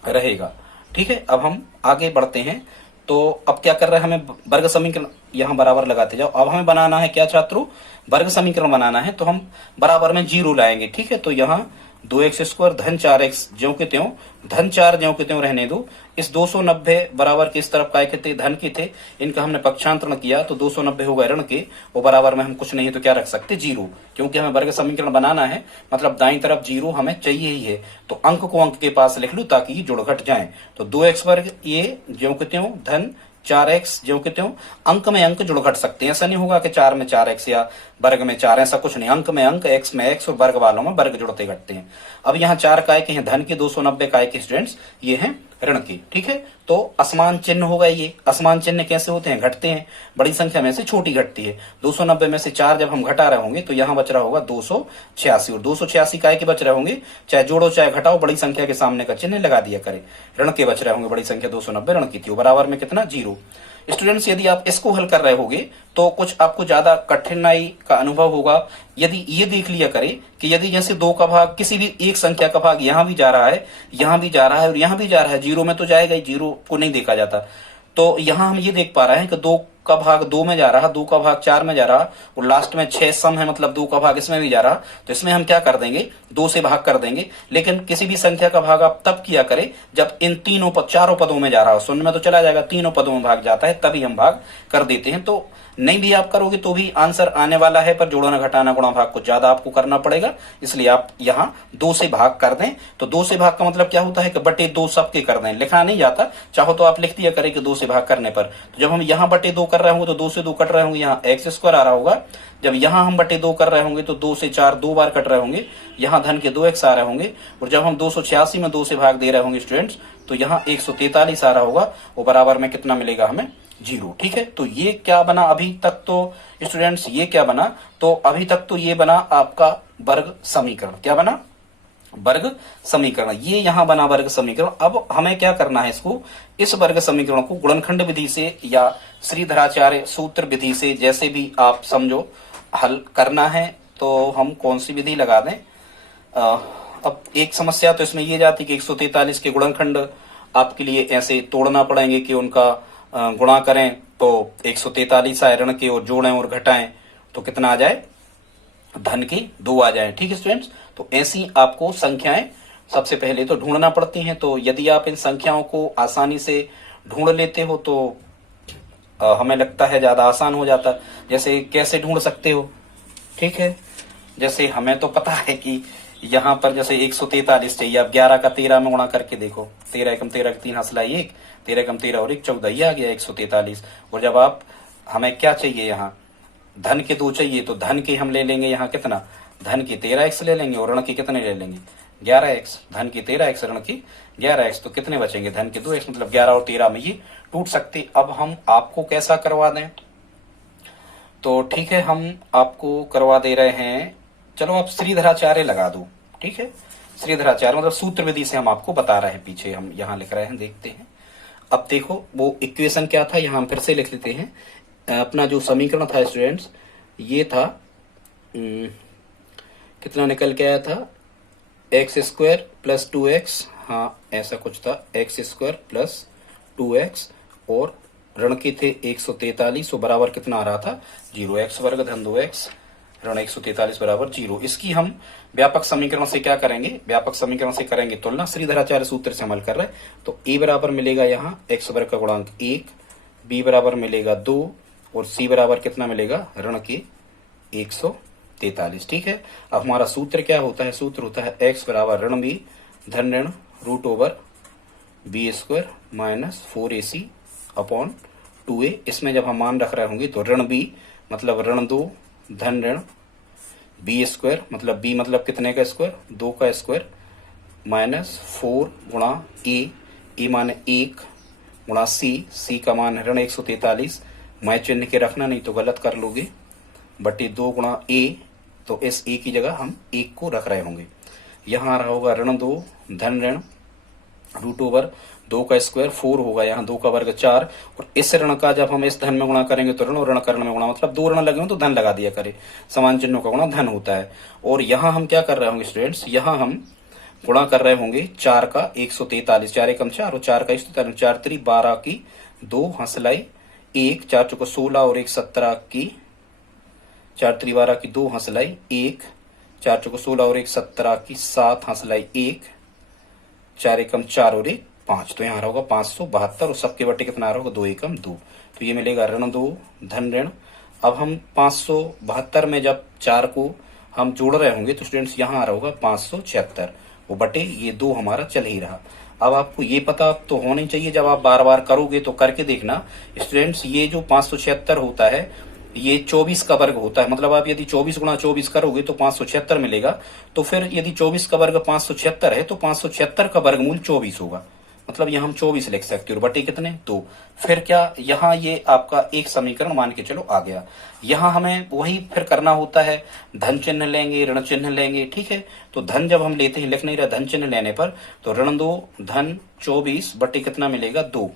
रहेगा। ठीक है, अब हम आगे बढ़ते हैं। तो अब क्या कर रहे हैं, हमें वर्ग समीकरण यहाँ बराबर लगाते जाओ। अब हमें बनाना है क्या छात्रों, वर्ग समीकरण बनाना है, तो हम बराबर में 0 लाएंगे। ठीक है, तो यहाँ 2x स्क्वायर धन 4x ज्यों के त्यों, धन 4 ज्यों के त्यों रहने दो। इस 290 बराबर किस तरफ काय के थे, धन के थे, इनका हमने पक्षांतरण किया तो 290 हो गए ऋण के, और बराबर में हम कुछ नहीं तो क्या रख सकते 0, क्योंकि हमें वर्ग समीकरण बनाना है, मतलब दाईं तरफ 0 हमें चाहिए ही है। तो अंक को अंक के पास लिख लूं ताकि ये जुड़ घट जाए। तो 2x वर्ग ये ज्यों के त्यों धन 4x ज्यों के त्यों, अंक में अंक जुड़ घट सकते हैं, ऐसा नहीं होगा कि 4 में 4x या वर्ग में 4, ऐसा कुछ नहीं। अंक में अंक, x में x और वर्ग वालों में वर्ग जुड़ते घटते हैं। अब यहाँ 4 काय के हैं धन के, 290 काय के स्टूडेंट्स ये हैं ऋण की। ठीक है, तो असमान चिन्ह होगा। ये असमान चिन्ह कैसे होते हैं, घटते हैं, बड़ी संख्या में से छोटी घटती है। 290 में से 4 जब हम घटा रहे होंगे तो यहाँ बच रहा होगा 286, और 286 काय के बच रहे होंगे, चाहे जोड़ो चाहे घटाओ, बड़ी संख्या के सामने का चिन्ह लगा दिया करें। ऋण के बच रहे होंगे, बड़ी संख्या 290 ऋण की थी, बराबर में कितना 0। स्टूडेंट्स यदि आप इसको हल कर रहे होगे तो कुछ आपको ज्यादा कठिनाई का अनुभव होगा। यदि ये देख लिया करें कि यदि जैसे 2 का भाग, किसी भी एक संख्या का भाग यहाँ भी जा रहा है, यहाँ भी जा रहा है और यहाँ भी जा रहा है, 0 में तो जाएगा ही, 0 को नहीं देखा जाता। तो यहाँ हम ये देख पा रहे हैं कि 2 का भाग 2 में जा रहा, 2 का भाग 4 में जा रहा, और लास्ट में 6 सम है, मतलब 2 का भाग इसमें भी जा रहा, तो इसमें हम क्या कर देंगे, 2 से भाग कर देंगे। लेकिन किसी भी संख्या का भाग आप तब किया करें जब इन चारों पदों में जा रहा हो, शून्य में तो चला जाएगा, तीनों पदों में भाग जाता है, तभी हम भाग कर देते हैं। तो नहीं भी आप करोगे तो भी आंसर आने वाला है, पर जोड़ना घटाना गुणा भाग कुछ ज्यादा आपको करना पड़ेगा, इसलिए आप यहाँ 2 से भाग कर दें। तो 2 से भाग का मतलब क्या होता है कि बटे 2 सबके कर दें, लिखा नहीं जाता, चाहो तो आप लिख दिया करें कि 2 से भाग करने पर। तो जब हम यहाँ बटे 2 कर रहे होंगे तो 2 से 2 कट रहे होंगे, यहाँ एक्स स्क्वायर आ रहा होगा। जब यहाँ हम बटे 2 कर रहे होंगे तो 2 से 4 2 बार कट रहे होंगे, यहाँ धन के 2x आ रहे होंगे। और जब हम 286 में 2 से भाग दे रहे होंगे स्टूडेंट्स, तो यहाँ 143 आ रहा होगा, और बराबर में कितना मिलेगा हमें, 0। ठीक है, तो ये क्या बना अभी तक, तो स्टूडेंट्स ये क्या बना, तो अभी तक तो ये बना आपका वर्ग समीकरण। क्या बना, वर्ग समीकरण। ये यहां बना वर्ग समीकरण। अब हमें क्या करना है, इसको, इस वर्ग समीकरण को गुणनखंड विधि से या श्रीधराचार्य सूत्र विधि से, जैसे भी आप समझो, हल करना है। तो हम कौन सी विधि लगा दें। अब एक समस्या तो इसमें ये जाती कि 143 के गुणनखंड आपके लिए ऐसे तोड़ना पड़ेंगे कि उनका गुणा करें तो 143 आए, ऋण के और जोड़ें और घटाएं तो कितना आ जाए, धन के 2 आ जाए। ठीक है स्टूडेंट्स, तो ऐसी आपको संख्याएं सबसे पहले तो ढूंढना पड़ती हैं। तो यदि आप इन संख्याओं को आसानी से ढूंढ लेते हो तो हमें लगता है ज्यादा आसान हो जाता। जैसे कैसे ढूंढ सकते हो, ठीक है, जैसे हमें तो पता है कि यहाँ पर जैसे 143 चाहिए, आप 11 का 13 में गुणा करके देखो, 13 एकम 13 का 3 हंसलाई 1, 13 एकम 13 और 1 14, ये आ गया 143। और जब आप, हमें क्या चाहिए, यहाँ धन के 2 चाहिए, तो धन के हम ले लेंगे यहाँ कितना, धन की 13x ले लेंगे, और ऋण की कितने ले लेंगे, 11x। धन की 13x, ऋण की 11x, तो कितने बचेंगे, धन के 2x, मतलब 11 और 13 में ये टूट सकते। अब हम आपको कैसा करवा दें, तो ठीक है, हम आपको करवा दे रहे हैं, चलो आप श्रीधराचार्य लगा दो। ठीक है, श्रीधराचार्य मतलब सूत्र विधि से हम आपको बता रहे हैं, पीछे हम यहाँ लिख रहे हैं, देखते हैं। अब देखो वो इक्वेशन क्या था, यहाँ हम फिर से लिख लेते हैं। अपना जो समीकरण था स्टूडेंट्स, ये था, कितना निकल के आया था, एक्स स्क्वायर प्लस 2x, हाँ ऐसा कुछ था, एक्स स्क्वायर प्लस 2x, और ऋण के थे 143, और बराबर कितना आ रहा था, 0। एक्स वर्ग धन 2x ऋण 143 बराबर 0। इसकी हम व्यापक समीकरण से क्या करेंगे, व्यापक समीकरण से करेंगे तुलना, श्रीधराचार्य सूत्र से अमल कर रहे हैं। तो a बराबर मिलेगा यहाँ x वर्ग का गुणांक 1, b बराबर मिलेगा 2, और c बराबर कितना मिलेगा, ऋण के 143। ठीक है, अब हमारा सूत्र क्या होता है, सूत्र होता है x बराबर ऋण b धन ऋण root over B square minus 4ac upon 2a। इसमें जब हम मान रख रहे होंगे तो ऋण b मतलब ऋण 2 धन ऋण बी स्क्वायर, मतलब बी मतलब कितने का स्क्वायर, 2 का स्क्वायर, माइनस 4 गुणा ए माने 1 गुणा सी का मान ऋण 143, मैं चिन्ह के रखना नहीं तो गलत कर लोगे, बटे 2 गुणा ए, तो इस ए की जगह हम 1 को रख रहे होंगे। यहाँ आ रहा होगा ऋण 2 धन ऋण रूट ओवर 2 का स्क्वायर 4 होगा, यहाँ 2 का वर्ग 4, और इस ऋण का जब हम इस धन में गुणा करेंगे तो ऋण, और ऋण करण में गुणा, मतलब 2 ऋण लगे हो तो धन लगा दिया करे, समान चिन्हों का गुणा धन होता है। और यहाँ हम क्या कर रहे होंगे स्टूडेंट्स, यहाँ हम गुणा कर रहे होंगे 4 का 143, 4 एकम 4 और 4 का 143, 4 3 12 की 2 हंसलाई 1, 4 चौको 16 और 1 17 की, 4 3 12 की 2 हंसलाई 1, 4 चौको 16 और 1 17 की 7 हंसलाई 1, 4 एकम 4 और 1 5, तो यहाँ होगा 572, और सबके बटे कितना आ रहा होगा, 2 एकम 2, तो ये मिलेगा ऋण 2 धन ऋण। अब हम 572 में जब 4 को हम जोड़ रहे होंगे तो स्टूडेंट्स यहाँ आ रहा होगा 576, वो बटे ये 2 हमारा चल ही रहा। अब आपको ये पता तो होना ही चाहिए, जब आप बार बार करोगे तो करके देखना स्टूडेंट्स, ये जो 576 होता है ये 24 का वर्ग होता है, मतलब आप यदि 24 गुणा 24 करोगे तो 576 मिलेगा। तो फिर यदि 24 का वर्ग 576 है तो 576 का वर्गमूल 24 होगा, मतलब यहाँ हम 24 लिख सकते हो, बटे कितने 2। फिर क्या, यहाँ ये आपका एक समीकरण मान के चलो आ गया। यहाँ हमें वही फिर करना होता है, धन चिन्ह लेंगे ऋण चिन्ह लेंगे। ठीक है, तो धन जब हम लेते हैं, लिख नहीं रहा, धन चिन्ह लेने पर तो ऋण 2 धन 24 बटे कितना मिलेगा 2।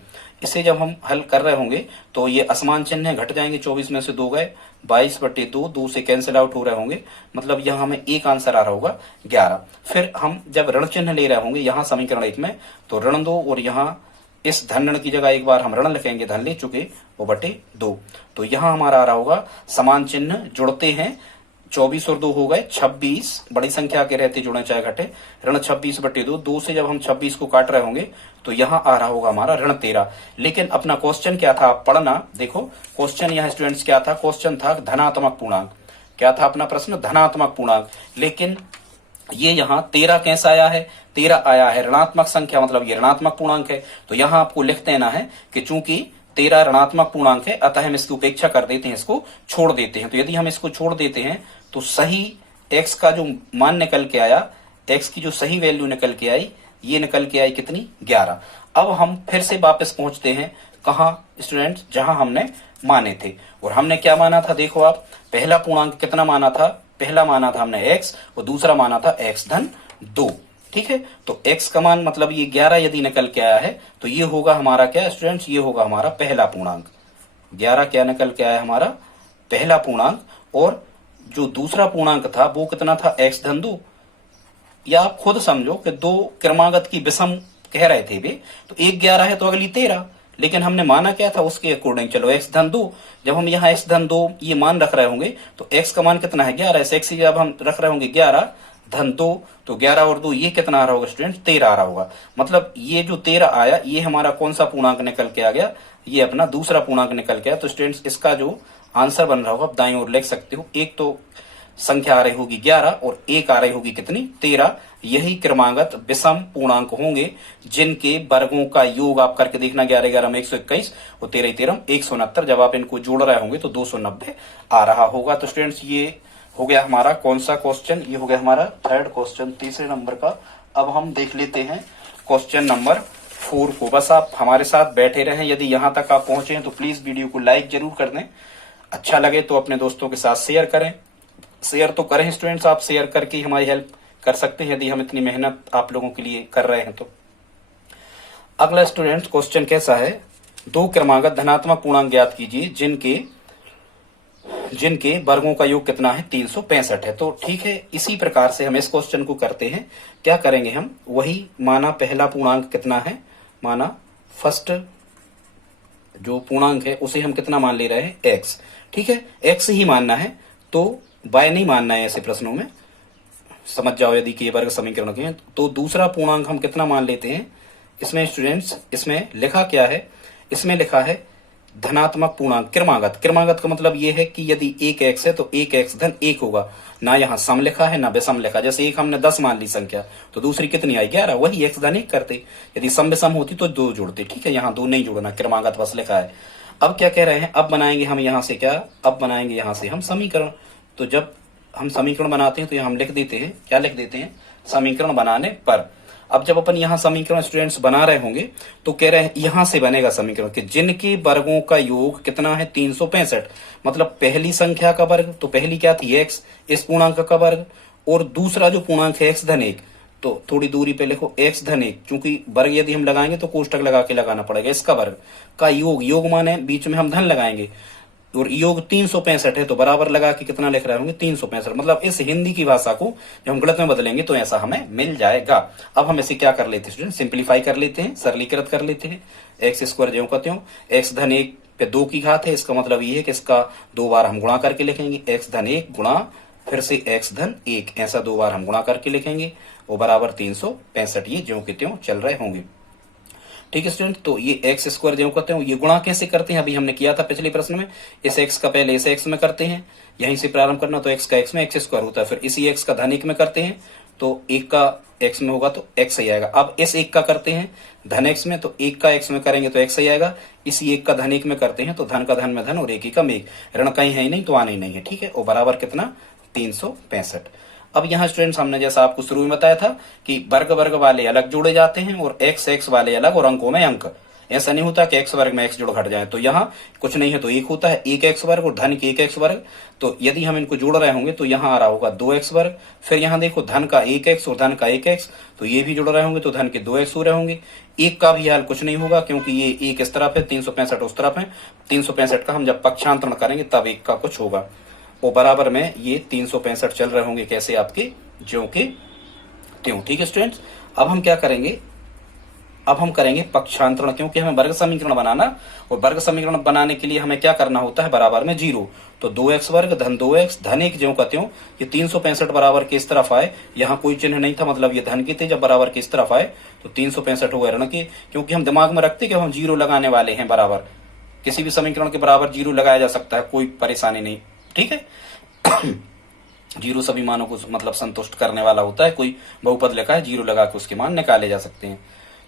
इसे जब हम हल कर रहे होंगे तो ये असमान चिन्ह घट जाएंगे, 24 में से 2 गए, 22 बटे 2, 2 से कैंसिल आउट हो रहे होंगे, मतलब यहाँ हमें एक आंसर आ रहा होगा 11। फिर हम जब ऋण चिन्ह ले रहे होंगे यहाँ समीकरण 1 में, तो ऋण 2 और यहाँ इस धन ऋण की जगह एक बार हम ऋण लिखेंगे, धन ले चुके, वो बटे 2। तो यहाँ हमारा आ रहा होगा समान चिन्ह जुड़ते हैं, 24 और 2 हो गए 26, बड़ी संख्या के रहते जुड़े चाहे घटे, ऋण 26 बटे 2, 2 से जब हम 26 को काट रहे होंगे तो यहाँ आ रहा होगा हमारा ऋण 13। लेकिन अपना क्वेश्चन क्या था, आप पढ़ना, देखो क्वेश्चन यहाँ स्टूडेंट्स क्या था, क्वेश्चन था धनात्मक पूर्णांक। क्या था अपना प्रश्न, धनात्मक पूर्णांक। लेकिन ये यहाँ 13 कैसा आया है, 13 आया है ऋणात्मक संख्या, मतलब ये ऋणात्मक पूर्णांक है। तो यहाँ आपको लिख देना है कि चूंकि 13 ऋणात्मक पूर्णांक है, अतः हम इसकी उपेक्षा कर देते हैं, इसको छोड़ देते हैं। तो यदि हम इसको छोड़ देते हैं तो सही x का जो मान निकल के आया, x की जो सही वैल्यू निकल के आई, ये निकल के आई कितनी, 11। अब हम फिर से वापस पहुंचते हैं कहा स्टूडेंट्स, जहां हमने माने थे। और हमने क्या माना था, देखो आप, पहला पूर्णांक कितना माना था, पहला माना था हमने x और दूसरा माना था x धन 2। ठीक है, तो x का मान मतलब ये 11 यदि निकल के आया है तो ये होगा हमारा क्या स्टूडेंट्स, ये होगा हमारा पहला पूर्णांक। 11 क्या निकल के आया हमारा पहला पूर्णांक। और जो दूसरा पूर्णांक था वो कितना था, x धन 2। या आप खुद समझो कि दो क्रमागत की विषम कह रहे थे वे, तो एक 11 है तो अगली 13, लेकिन हमने माना क्या था उसके अकॉर्डिंग, चलो x धन 2। जब हम यहाँ x धन 2 ये मान रख रहे होंगे तो x का मान कितना है, 11। x की जब हम रख रहे होंगे 11 धन 2, तो 11 और 2 ये कितना आ रहा होगा स्टूडेंट, 13 आ रहा होगा। मतलब ये जो 13 आया ये हमारा कौन सा पूर्णांक निकल के आ गया, ये अपना दूसरा पूर्णांक निकल के आया। तो स्टूडेंट्स इसका जो आंसर बन रहा होगा आप दाईं ओर लिख सकते हो, एक तो संख्या आ रही होगी 11 और एक आ रही होगी कितनी, 13। यही क्रमागत विषम पूर्णांक होंगे जिनके वर्गों का योग आप करके देखना, 11 11 में 121 और 13 13 169। जब आप इनको जोड़ रहे होंगे तो 290 आ रहा होगा। तो स्टूडेंट्स ये हो गया हमारा कौन सा क्वेश्चन, ये हो गया हमारा थर्ड क्वेश्चन, तीसरे नंबर का। अब हम देख लेते हैं क्वेश्चन नंबर 4 को। बस आप हमारे साथ बैठे रहें, यदि यहाँ तक आप पहुंचे हैं तो प्लीज वीडियो को लाइक जरूर कर दें, अच्छा लगे तो अपने दोस्तों के साथ शेयर करें। शेयर तो करें स्टूडेंट्स, आप शेयर करके ही हमारी हेल्प कर सकते हैं यदि हम इतनी मेहनत आप लोगों के लिए कर रहे हैं तो। अगला स्टूडेंट्स क्वेश्चन कैसा है, दो क्रमागत धनात्मक पूर्णांक ज्ञात कीजिए जिनके वर्गों का योग कितना है, 365 है। तो ठीक है, इसी प्रकार से हम इस क्वेश्चन को करते हैं। क्या करेंगे हम, वही माना पहला पूर्णांक कितना है, माना फर्स्ट जो पूर्णांक है उसे हम कितना मान ले रहे हैं, x। ठीक है, x ही मानना है, तो y नहीं मानना है ऐसे प्रश्नों में, समझ जाओ। यदि के वर्ग समीकरण के हैं तो दूसरा पूर्णांक हम कितना मान लेते हैं। इसमें स्टूडेंट्स इसमें लिखा क्या है, इसमें लिखा है धनात्मक पूर्णांक क्रमागत। क्रमागत का मतलब ये है कि यदि एक x है तो एक x धन 1 होगा। ना यहाँ सम लिखा है ना विषम लिखा। जैसे एक हमने 10 मान ली संख्या तो दूसरी कितनी आई, 11, वही x धन 1 करते। यदि सम विषम होती तो 2 जोड़ते। ठीक है, यहाँ 2 नहीं जोड़ना, क्रमागत बस लिखा है। अब क्या कह रहे हैं, अब बनाएंगे हम यहाँ से क्या, अब बनाएंगे यहाँ से हम समीकरण। तो जब हम समीकरण बनाते हैं तो यहाँ हम लिख देते हैं, क्या लिख देते हैं, समीकरण बनाने पर। अब जब अपन यहाँ समीकरण स्टूडेंट्स बना रहे होंगे तो कह रहे हैं यहाँ से बनेगा समीकरण कि जिनके वर्गों का योग कितना है, 365। मतलब पहली संख्या का वर्ग, तो पहली क्या थी x, इस पूर्णांक का वर्ग, और दूसरा जो पूर्णांक है x धन 1, तो थोड़ी दूरी पे लिखो x धन 1, क्योंकि वर्ग यदि हम लगाएंगे तो कोष्टक लगा के लगाना पड़ेगा। इसका वर्ग का योग, योग माने बीच में हम धन लगाएंगे, और योग 365 है तो बराबर लगा के कितना लिख रहे होंगे, 365। मतलब इस हिंदी की भाषा को जब हम गणित में बदलेंगे तो ऐसा हमें मिल जाएगा। अब हम इसे क्या कर लेते हैं स्टूडेंट, सिंप्लीफाई कर लेते हैं, सरलीकृत कर लेते हैं। एक्स स्क्वायर ज्यों का त्यों, एक्स धन 1 पे 2 की घात है, इसका मतलब ये है कि इसका 2 बार हम गुणा करके लिखेंगे, एक्स धन 1 गुणा फिर से एक्स धन 1, ऐसा 2 बार हम गुणा करके लिखेंगे, वो बराबर 365। ये ज्यों के त्यों चल रहे होंगे। ठीक है स्टूडेंट, तो ये एक्स स्क्वायर ज्यों करते हैं, ये गुणा कैसे करते हैं अभी हमने किया था पिछले प्रश्न में। इस एक्स का पहले इस एक्स में करते हैं, यहीं से प्रारंभ करना, तो एक्स का एक्स में एक्स स्क्वायर होता है। फिर इसी एक्स का धन 1 में करते हैं तो 1 का एक्स में होगा तो एक्स ही आएगा। अब इस 1 का करते हैं धन एक्स में, तो 1 का एक्स में करेंगे तो एक्स ही आएगा। इसी 1 का धन 1 में करते हैं तो धन का धन में धन और 1 का में 1, ऋण कहीं है ही नहीं तो आने ही नहीं है। ठीक है, और बराबर कितना, 365। अब यहाँ स्टूडेंट्स हमने जैसा आपको शुरू में बताया था कि वर्ग वर्ग वाले अलग जोड़े जाते हैं और एक्स एक्स वाले अलग, और अंकों में अंक। ऐसा नहीं होता कि एक्स वर्ग में एक्स जोड़ घट जाए। तो यहाँ कुछ नहीं है तो 1 होता है, 1 एक्स वर्ग और धन के 1 एक्स वर्ग। तो यदि हम इनको जोड़ रहे होंगे तो यहाँ आ रहा होगा 2 एक्स वर्ग। फिर यहाँ देखो धन का 1 एक्स और धन का 1 एक्स, तो ये भी जोड़ रहे होंगे तो धन के 2 एक्स हो रहे होंगे। 1 का भी हाल कुछ नहीं होगा क्योंकि ये 1 इस तरफ है, 365 उस तरफ है। 365 का हम जब पक्षांतरण करेंगे तब 1 का कुछ होगा, वो बराबर में ये 365 चल रहे होंगे। कैसे, आपके ज्यों के त्यों। ठीक है स्टूडेंट्स, अब हम क्या करेंगे, अब हम करेंगे पक्षांतरण, क्योंकि हमें वर्ग समीकरण बनाना, और वर्ग समीकरण बनाने के लिए हमें क्या करना होता है, बराबर में 0। तो 2x वर्ग धन 2x धन 1 ज्यों का त्यों, ये 365 बराबर के इस तरफ आए, यहाँ कोई चिन्ह नहीं था, मतलब ये धन के थे, जब बराबर के इस तरफ आए तो 365 हो गए ऋण के, क्योंकि हम दिमाग में रखते कि हम 0 लगाने वाले हैं बराबर, किसी भी समीकरण के बराबर 0 लगाया जा सकता है, कोई परेशानी नहीं, ठीक है। 0 सभी मानों को मतलब संतुष्ट करने वाला होता है, कोई बहुपद लिखा है 0 लगा के उसके मान निकाले जा सकते हैं।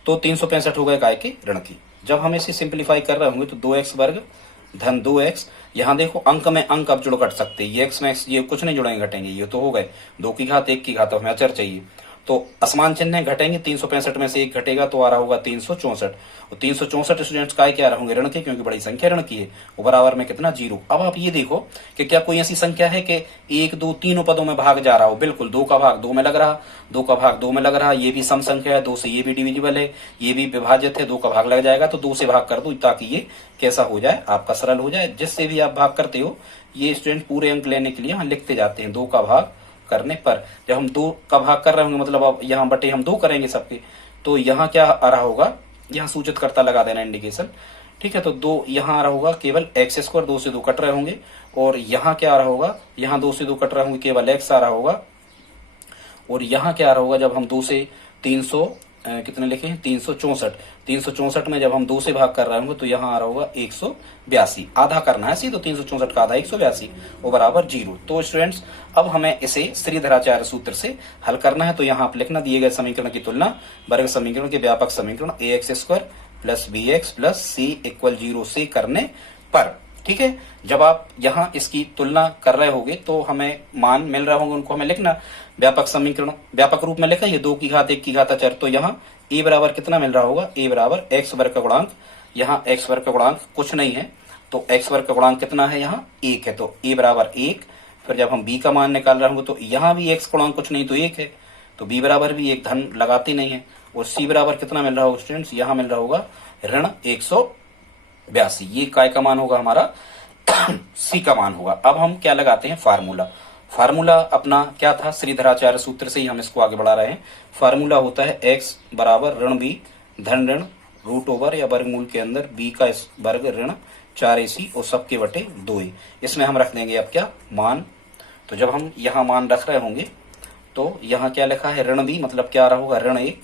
तो 365 हो गए काय के, ऋण की। जब हम इसे सिंप्लीफाई कर रहे होंगे तो 2x वर्ग धन 2x, यहाँ देखो अंक में अंक अब जुड़ घट सकते हैं, ये x में x ये कुछ नहीं जुड़ेंगे घटेंगे, ये तो हो गए 2 की घात 1 की घात, हमें अचर चाहिए, तो असमान चिन्ह घटेंगे, 365 में से 1 घटेगा तो आ रहा होगा 364, और 364 स्टूडेंट्स काय क्या रहेंगे, ऋण के, क्योंकि बड़ी संख्या ऋण की है, वो बराबर में कितना 0। अब आप ये देखो कि क्या कोई ऐसी संख्या है कि 1 2 तीनों पदों में भाग जा रहा हो, बिल्कुल 2 का भाग 2 में लग रहा, 2 का भाग 2 में लग रहा, ये भी सम संख्या है, 2 से ये भी डिविजिबल है, ये भी विभाजित है, 2 का भाग लग जाएगा, तो 2 से भाग कर दो ताकि ये कैसा हो जाए, आपका सरल हो जाए। जिससे भी आप भाग करते हो, ये स्टूडेंट पूरे अंक लेने के लिए हम लिखते जाते हैं 2 का भाग करने पर। जब हम 2 का भाग कर रहे होंगे, मतलब अब यहाँ बटे हम 2 करेंगे सबके, तो यहाँ क्या आ रहा होगा, यहाँ सूचित करता लगा देना इंडिकेशन, ठीक है। तो 2 यहाँ आ रहा होगा केवल x स्क्वायर, 2 से 2 कट रहे होंगे, और यहाँ क्या आ रहा होगा, यहाँ 2 से 2 कट रहे होंगे, केवल x आ रहा होगा, और यहाँ क्या आ रहा होगा, जब हम 2 से 300 कितने लिखे हैं 364 में जब हम 2 से भाग कर रहे होंगे तो यहाँ आ रहा होगा 182, आधा करना है, तो 364 का आधा 182 वो बराबर 0। तो स्टूडेंट्स अब हमें इसे श्रीधराचार्य सूत्र से हल करना है। तो यहाँ आप लिखना, दिए गए समीकरण की तुलना वर्ग समीकरण के व्यापक समीकरण ax square plus bx plus c equal 0 से करने पर, ठीक है। जब आप यहाँ इसकी तुलना कर रहे होगे तो हमें मान मिल रहे होंगे, उनको हमें लिखना व्यापक समीकरण, व्यापक रूप में लिखा, ये 2 की घात 1 की घात अचर, तो यहाँ a बराबर कितना मिल रहा होगा, a बराबर x वर्ग का गुणांक, यहाँ x वर्ग का गुणांक कुछ नहीं है, तो x वर्ग का गुणांक कितना है, यहाँ 1 है, तो a बराबर 1। फिर जब हम b का मान निकाल रहे होंगे तो यहाँ भी x गुणांक कुछ नहीं तो 1 है, तो b बराबर भी 1, धन लगाते नहीं है, और c बराबर कितना मिल रहा होगा स्टूडेंट्स, यहाँ मिल रहा होगा ऋण 182, ये काय का मान होगा हमारा, सी का मान होगा। अब हम क्या लगाते हैं, फार्मूला अपना क्या था, श्रीधराचार्य सूत्र से ही हम इसको आगे बढ़ा रहे हैं। फार्मूला होता है x बराबर ऋण b धन ऋण रूट ओवर या वर्गमूल के अंदर b का वर्ग ऋण 4ac और सबके बटे 2a। इसमें हम रख देंगे अब क्या, मान। तो जब हम यहाँ मान रख रहे होंगे तो यहाँ क्या लिखा है, ऋण b मतलब क्या आ रहा होगा, ऋण 1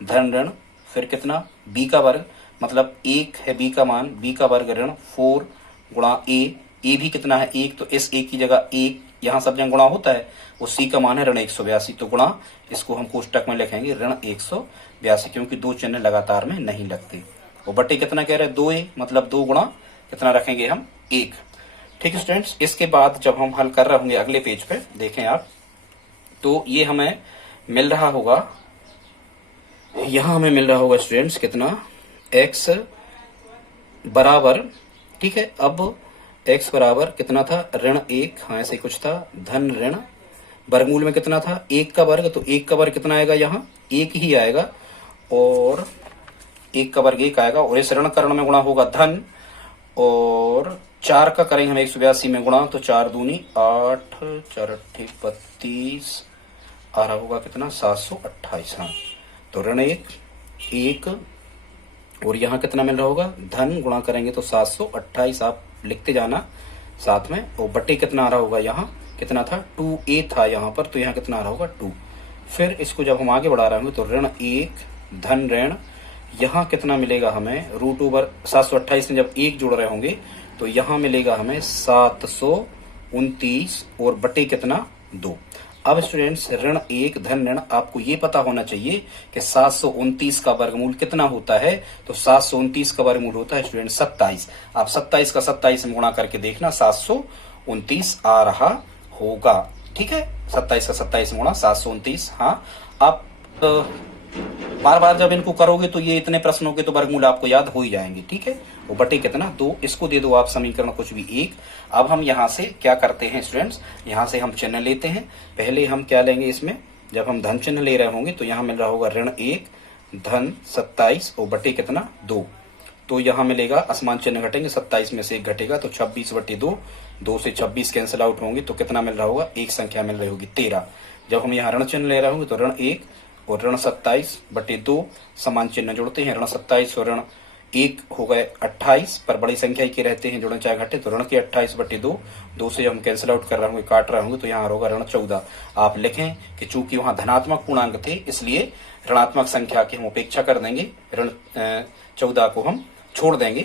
धन ऋण, फिर कितना b का वर्ग, मतलब 1 है b का मान, b का वर्ग ऋण 4 गुणा a भी कितना है 1, तो इस a की जगह 1 यहाँ सब जगह गुणा होता है, वो c का मान है ऋण 182, तो गुणा इसको हम कोष्टक में लिखेंगे ऋण 182, क्योंकि 2 चिन्ह लगातार में नहीं लगते। और बटे कितना कह रहे हैं, 2a, मतलब 2 गुणा कितना रखेंगे हम 1, ठीक है स्टूडेंट्स। इसके बाद जब हम हल कर रहे होंगे अगले पेज पे देखें आप, तो ये हमें मिल रहा होगा, यहाँ हमें मिल रहा होगा स्टूडेंट्स कितना, x बराबर, ठीक है। अब x बराबर कितना था, ऋण 1, हाँ ऐसे कुछ था, धन ऋण वर्गमूल में कितना था 1 का वर्ग, तो 1 का वर्ग कितना आएगा, यहाँ 1 ही आएगा, और 1 का वर्ग 1 आएगा, और इस ऋण कर्ण में गुणा होगा धन, और 4 का करेंगे हम 182 में गुणा, तो 4 दूनी 8, 4 32 आ रहा होगा कितना 728, हाँ। तो ऋण 1 और यहाँ कितना मिल रहा होगा, धन गुणा करेंगे तो 728, आप लिखते जाना साथ में, और बटे कितना आ रहा होगा, यहाँ कितना था 2a था यहाँ पर, तो यहाँ कितना आ रहा होगा 2। फिर इसको जब हम आगे बढ़ा रहे होंगे तो ऋण 1 धन ऋण, यहाँ कितना मिलेगा हमें, रूट ओवर 728 में जब 1 जोड़ रहे होंगे तो यहाँ मिलेगा हमें 729 और बटे कितना 2। अब स्टूडेंट्स ऋण 1 धन ऋण, आपको ये पता होना चाहिए कि 729 का वर्गमूल कितना होता है, तो 729 का वर्गमूल होता है स्टूडेंट 27। आप 27 का 27 में गुणा करके देखना 729 आ रहा होगा, ठीक है। 27 का 27 में गुणा 729, हाँ। आप बार बार जब इनको करोगे तो ये इतने प्रश्नों के तो वर्गमूल आपको याद हो ही जाएंगे, ठीक है। वो बटे कितना 2, इसको दे दो आप समीकरण कुछ भी 1। अब हम यहाँ से क्या करते हैं स्टूडेंट्स, यहाँ से हम चिन्ह लेते हैं। पहले हम क्या लेंगे इसमें, जब हम धन चिन्ह ले रहे होंगे तो यहाँ मिल रहा होगा ऋण 1 धन 27 और बटे कितना 2, तो यहाँ मिलेगा असमान चिन्ह घटेंगे, 27 में से 1 घटेगा तो 26 बटे 2, 2 से 26 कैंसिल आउट होंगे तो कितना मिल रहा होगा, एक संख्या मिल रही होगी 13। जब हम यहाँ ऋण चिन्ह ले रहे होंगे तो ऋण 1 और ऋण 27/2 समान चिन्ह जोड़ते हैं। ऋण 27 और ऋण 1 हो गए 28, पर बड़ी संख्या के रहते हैं, जोड़े चाहे घटे, तो ऋण के 28/2, 2 से हम कैंसिल आउट कर रहे होंगे, काट रहे होंगे, तो यहाँ होगा ऋण 14। आप लिखें कि चूंकि वहां धनात्मक पूर्णांक थे इसलिए ऋणात्मक संख्या की हम उपेक्षा कर देंगे, ऋण 14 को हम छोड़ देंगे।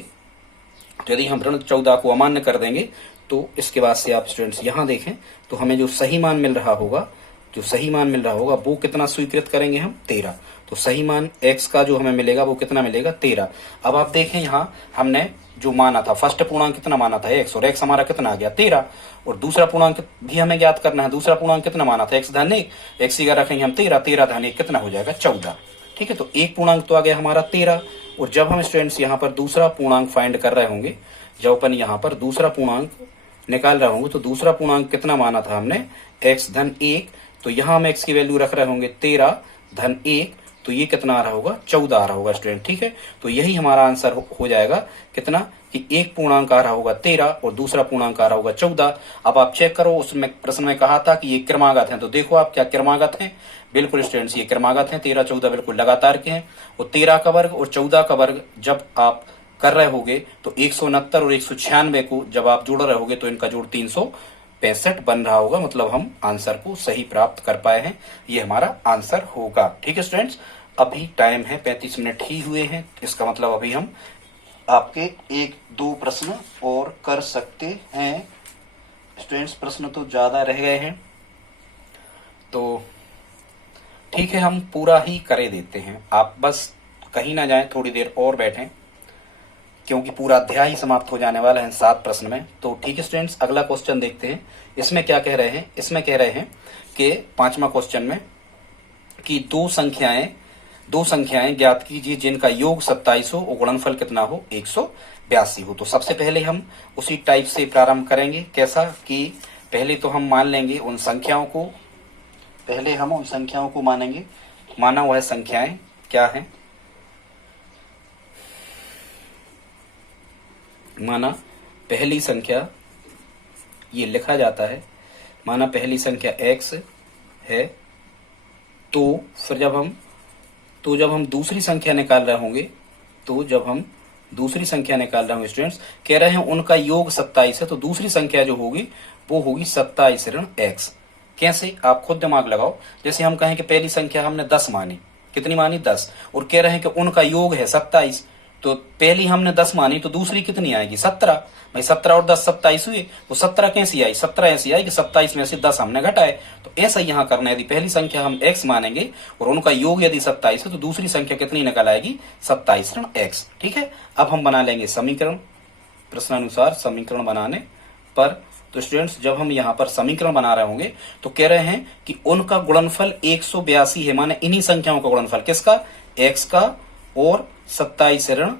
तो यदि हम ऋण 14 को अमान्य कर देंगे तो इसके बाद से आप स्टूडेंट्स यहाँ देखें तो हमें जो सही मान मिल रहा होगा, वो कितना स्वीकृत करेंगे हम, 13। तो सही मान x का जो हमें मिलेगा वो कितना मिलेगा, 13। अब आप देखें यहाँ हमने जो माना था, फर्स्ट पूर्णांक कितना माना था, x, और x हमारा कितना आ गया, 13। और दूसरा पूर्णांक भी हमें ज्ञात करना है, दूसरा पूर्णांक कितना माना था, x धन 1, x की रखेंगे हम 13, 13 धन 1 कितना हो जाएगा, 14। ठीक है, तो एक पूर्णांक तो आ गया हमारा 13। और जब हम स्टूडेंट्स यहाँ पर दूसरा पूर्णांक फाइंड कर रहे होंगे, जब अपन यहाँ पर दूसरा पूर्णांक निकाल रहे होंगे, तो दूसरा पूर्णांक कितना माना था हमने, x धन 1, तो यहाँ हम x की वैल्यू रख रहे होंगे 13 धन 1, तो ये कितना आ रहा होगा, 14 आ रहा होगा स्टूडेंट। ठीक है, तो यही हमारा आंसर हो जाएगा कितना, कि एक पूर्णांक आ रहा होगा 13 और दूसरा पूर्णांक आ रहा होगा 14। अब आप चेक करो, उसमें प्रश्न में कहा था कि ये क्रमागत हैं, तो देखो आप क्या क्रमागत हैं, बिल्कुल स्टूडेंट्स ये क्रमागत हैं, 13 14 बिल्कुल लगातार के हैं। और 13 का वर्ग और 14 का वर्ग जब आप कर रहे होगे तो 169 और 196 को जब आप जोड़ रहे होगे तो इनका जोड़ 365 बन रहा होगा, मतलब हम आंसर को सही प्राप्त कर पाए हैं, ये हमारा आंसर होगा। ठीक है स्टूडेंट्स, अभी टाइम है 35 मिनट ही हुए हैं, इसका मतलब अभी हम आपके 1-2 प्रश्न और कर सकते हैं स्टूडेंट्स। प्रश्न तो ज्यादा रह गए हैं, तो ठीक है हम पूरा ही करे देते हैं, आप बस कहीं ना जाएं, थोड़ी देर और बैठें, क्योंकि पूरा अध्याय ही समाप्त हो जाने वाला है 7 प्रश्न में। तो ठीक है स्टूडेंट्स, अगला क्वेश्चन देखते हैं। इसमें क्या कह रहे हैं, इसमें कह रहे हैं कि 5वां क्वेश्चन में कि दो संख्याएं ज्ञात कीजिए जिनका योग 27 हो और गुणनफल कितना हो, 182 हो। तो सबसे पहले हम उसी टाइप से प्रारंभ करेंगे। कैसा कि पहले तो हम मान लेंगे उन संख्याओं को, पहले हम उन संख्याओं को मानेंगे, माना वह संख्याएं क्या है, माना पहली संख्या, ये लिखा जाता है, माना पहली संख्या x है, तो फिर जब हम दूसरी संख्या निकाल रहे होंगे, स्टूडेंट्स कह रहे हैं उनका योग 27 है, तो दूसरी संख्या जो होगी वो होगी 27 ऋण x। कैसे, आप खुद दिमाग लगाओ। जैसे हम कहें कि पहली संख्या हमने 10 मानी, कितनी मानी, 10, और कह रहे हैं कि उनका योग है 27, तो पहली हमने 10 मानी तो दूसरी कितनी आएगी, 17। भाई 17 और 10 27 हुए, तो 17 कैसी आई, 17 ऐसी आई कि 27 में से 10 हमने घटाए। तो ऐसा यहाँ करना है, यदि पहली संख्या हम x मानेंगे और उनका योग यदि 27 है तो दूसरी संख्या कितनी निकल आएगी, 27 ऋण x। ठीक है, अब हम बना लेंगे समीकरण, प्रश्नानुसार समीकरण बनाने पर। तो स्टूडेंट्स जब हम यहाँ पर समीकरण बना रहे होंगे तो कह रहे हैं कि उनका गुणनफल 182 है, माने इन्हीं संख्याओं का गुणनफल, किसका, x का और 27 ऋण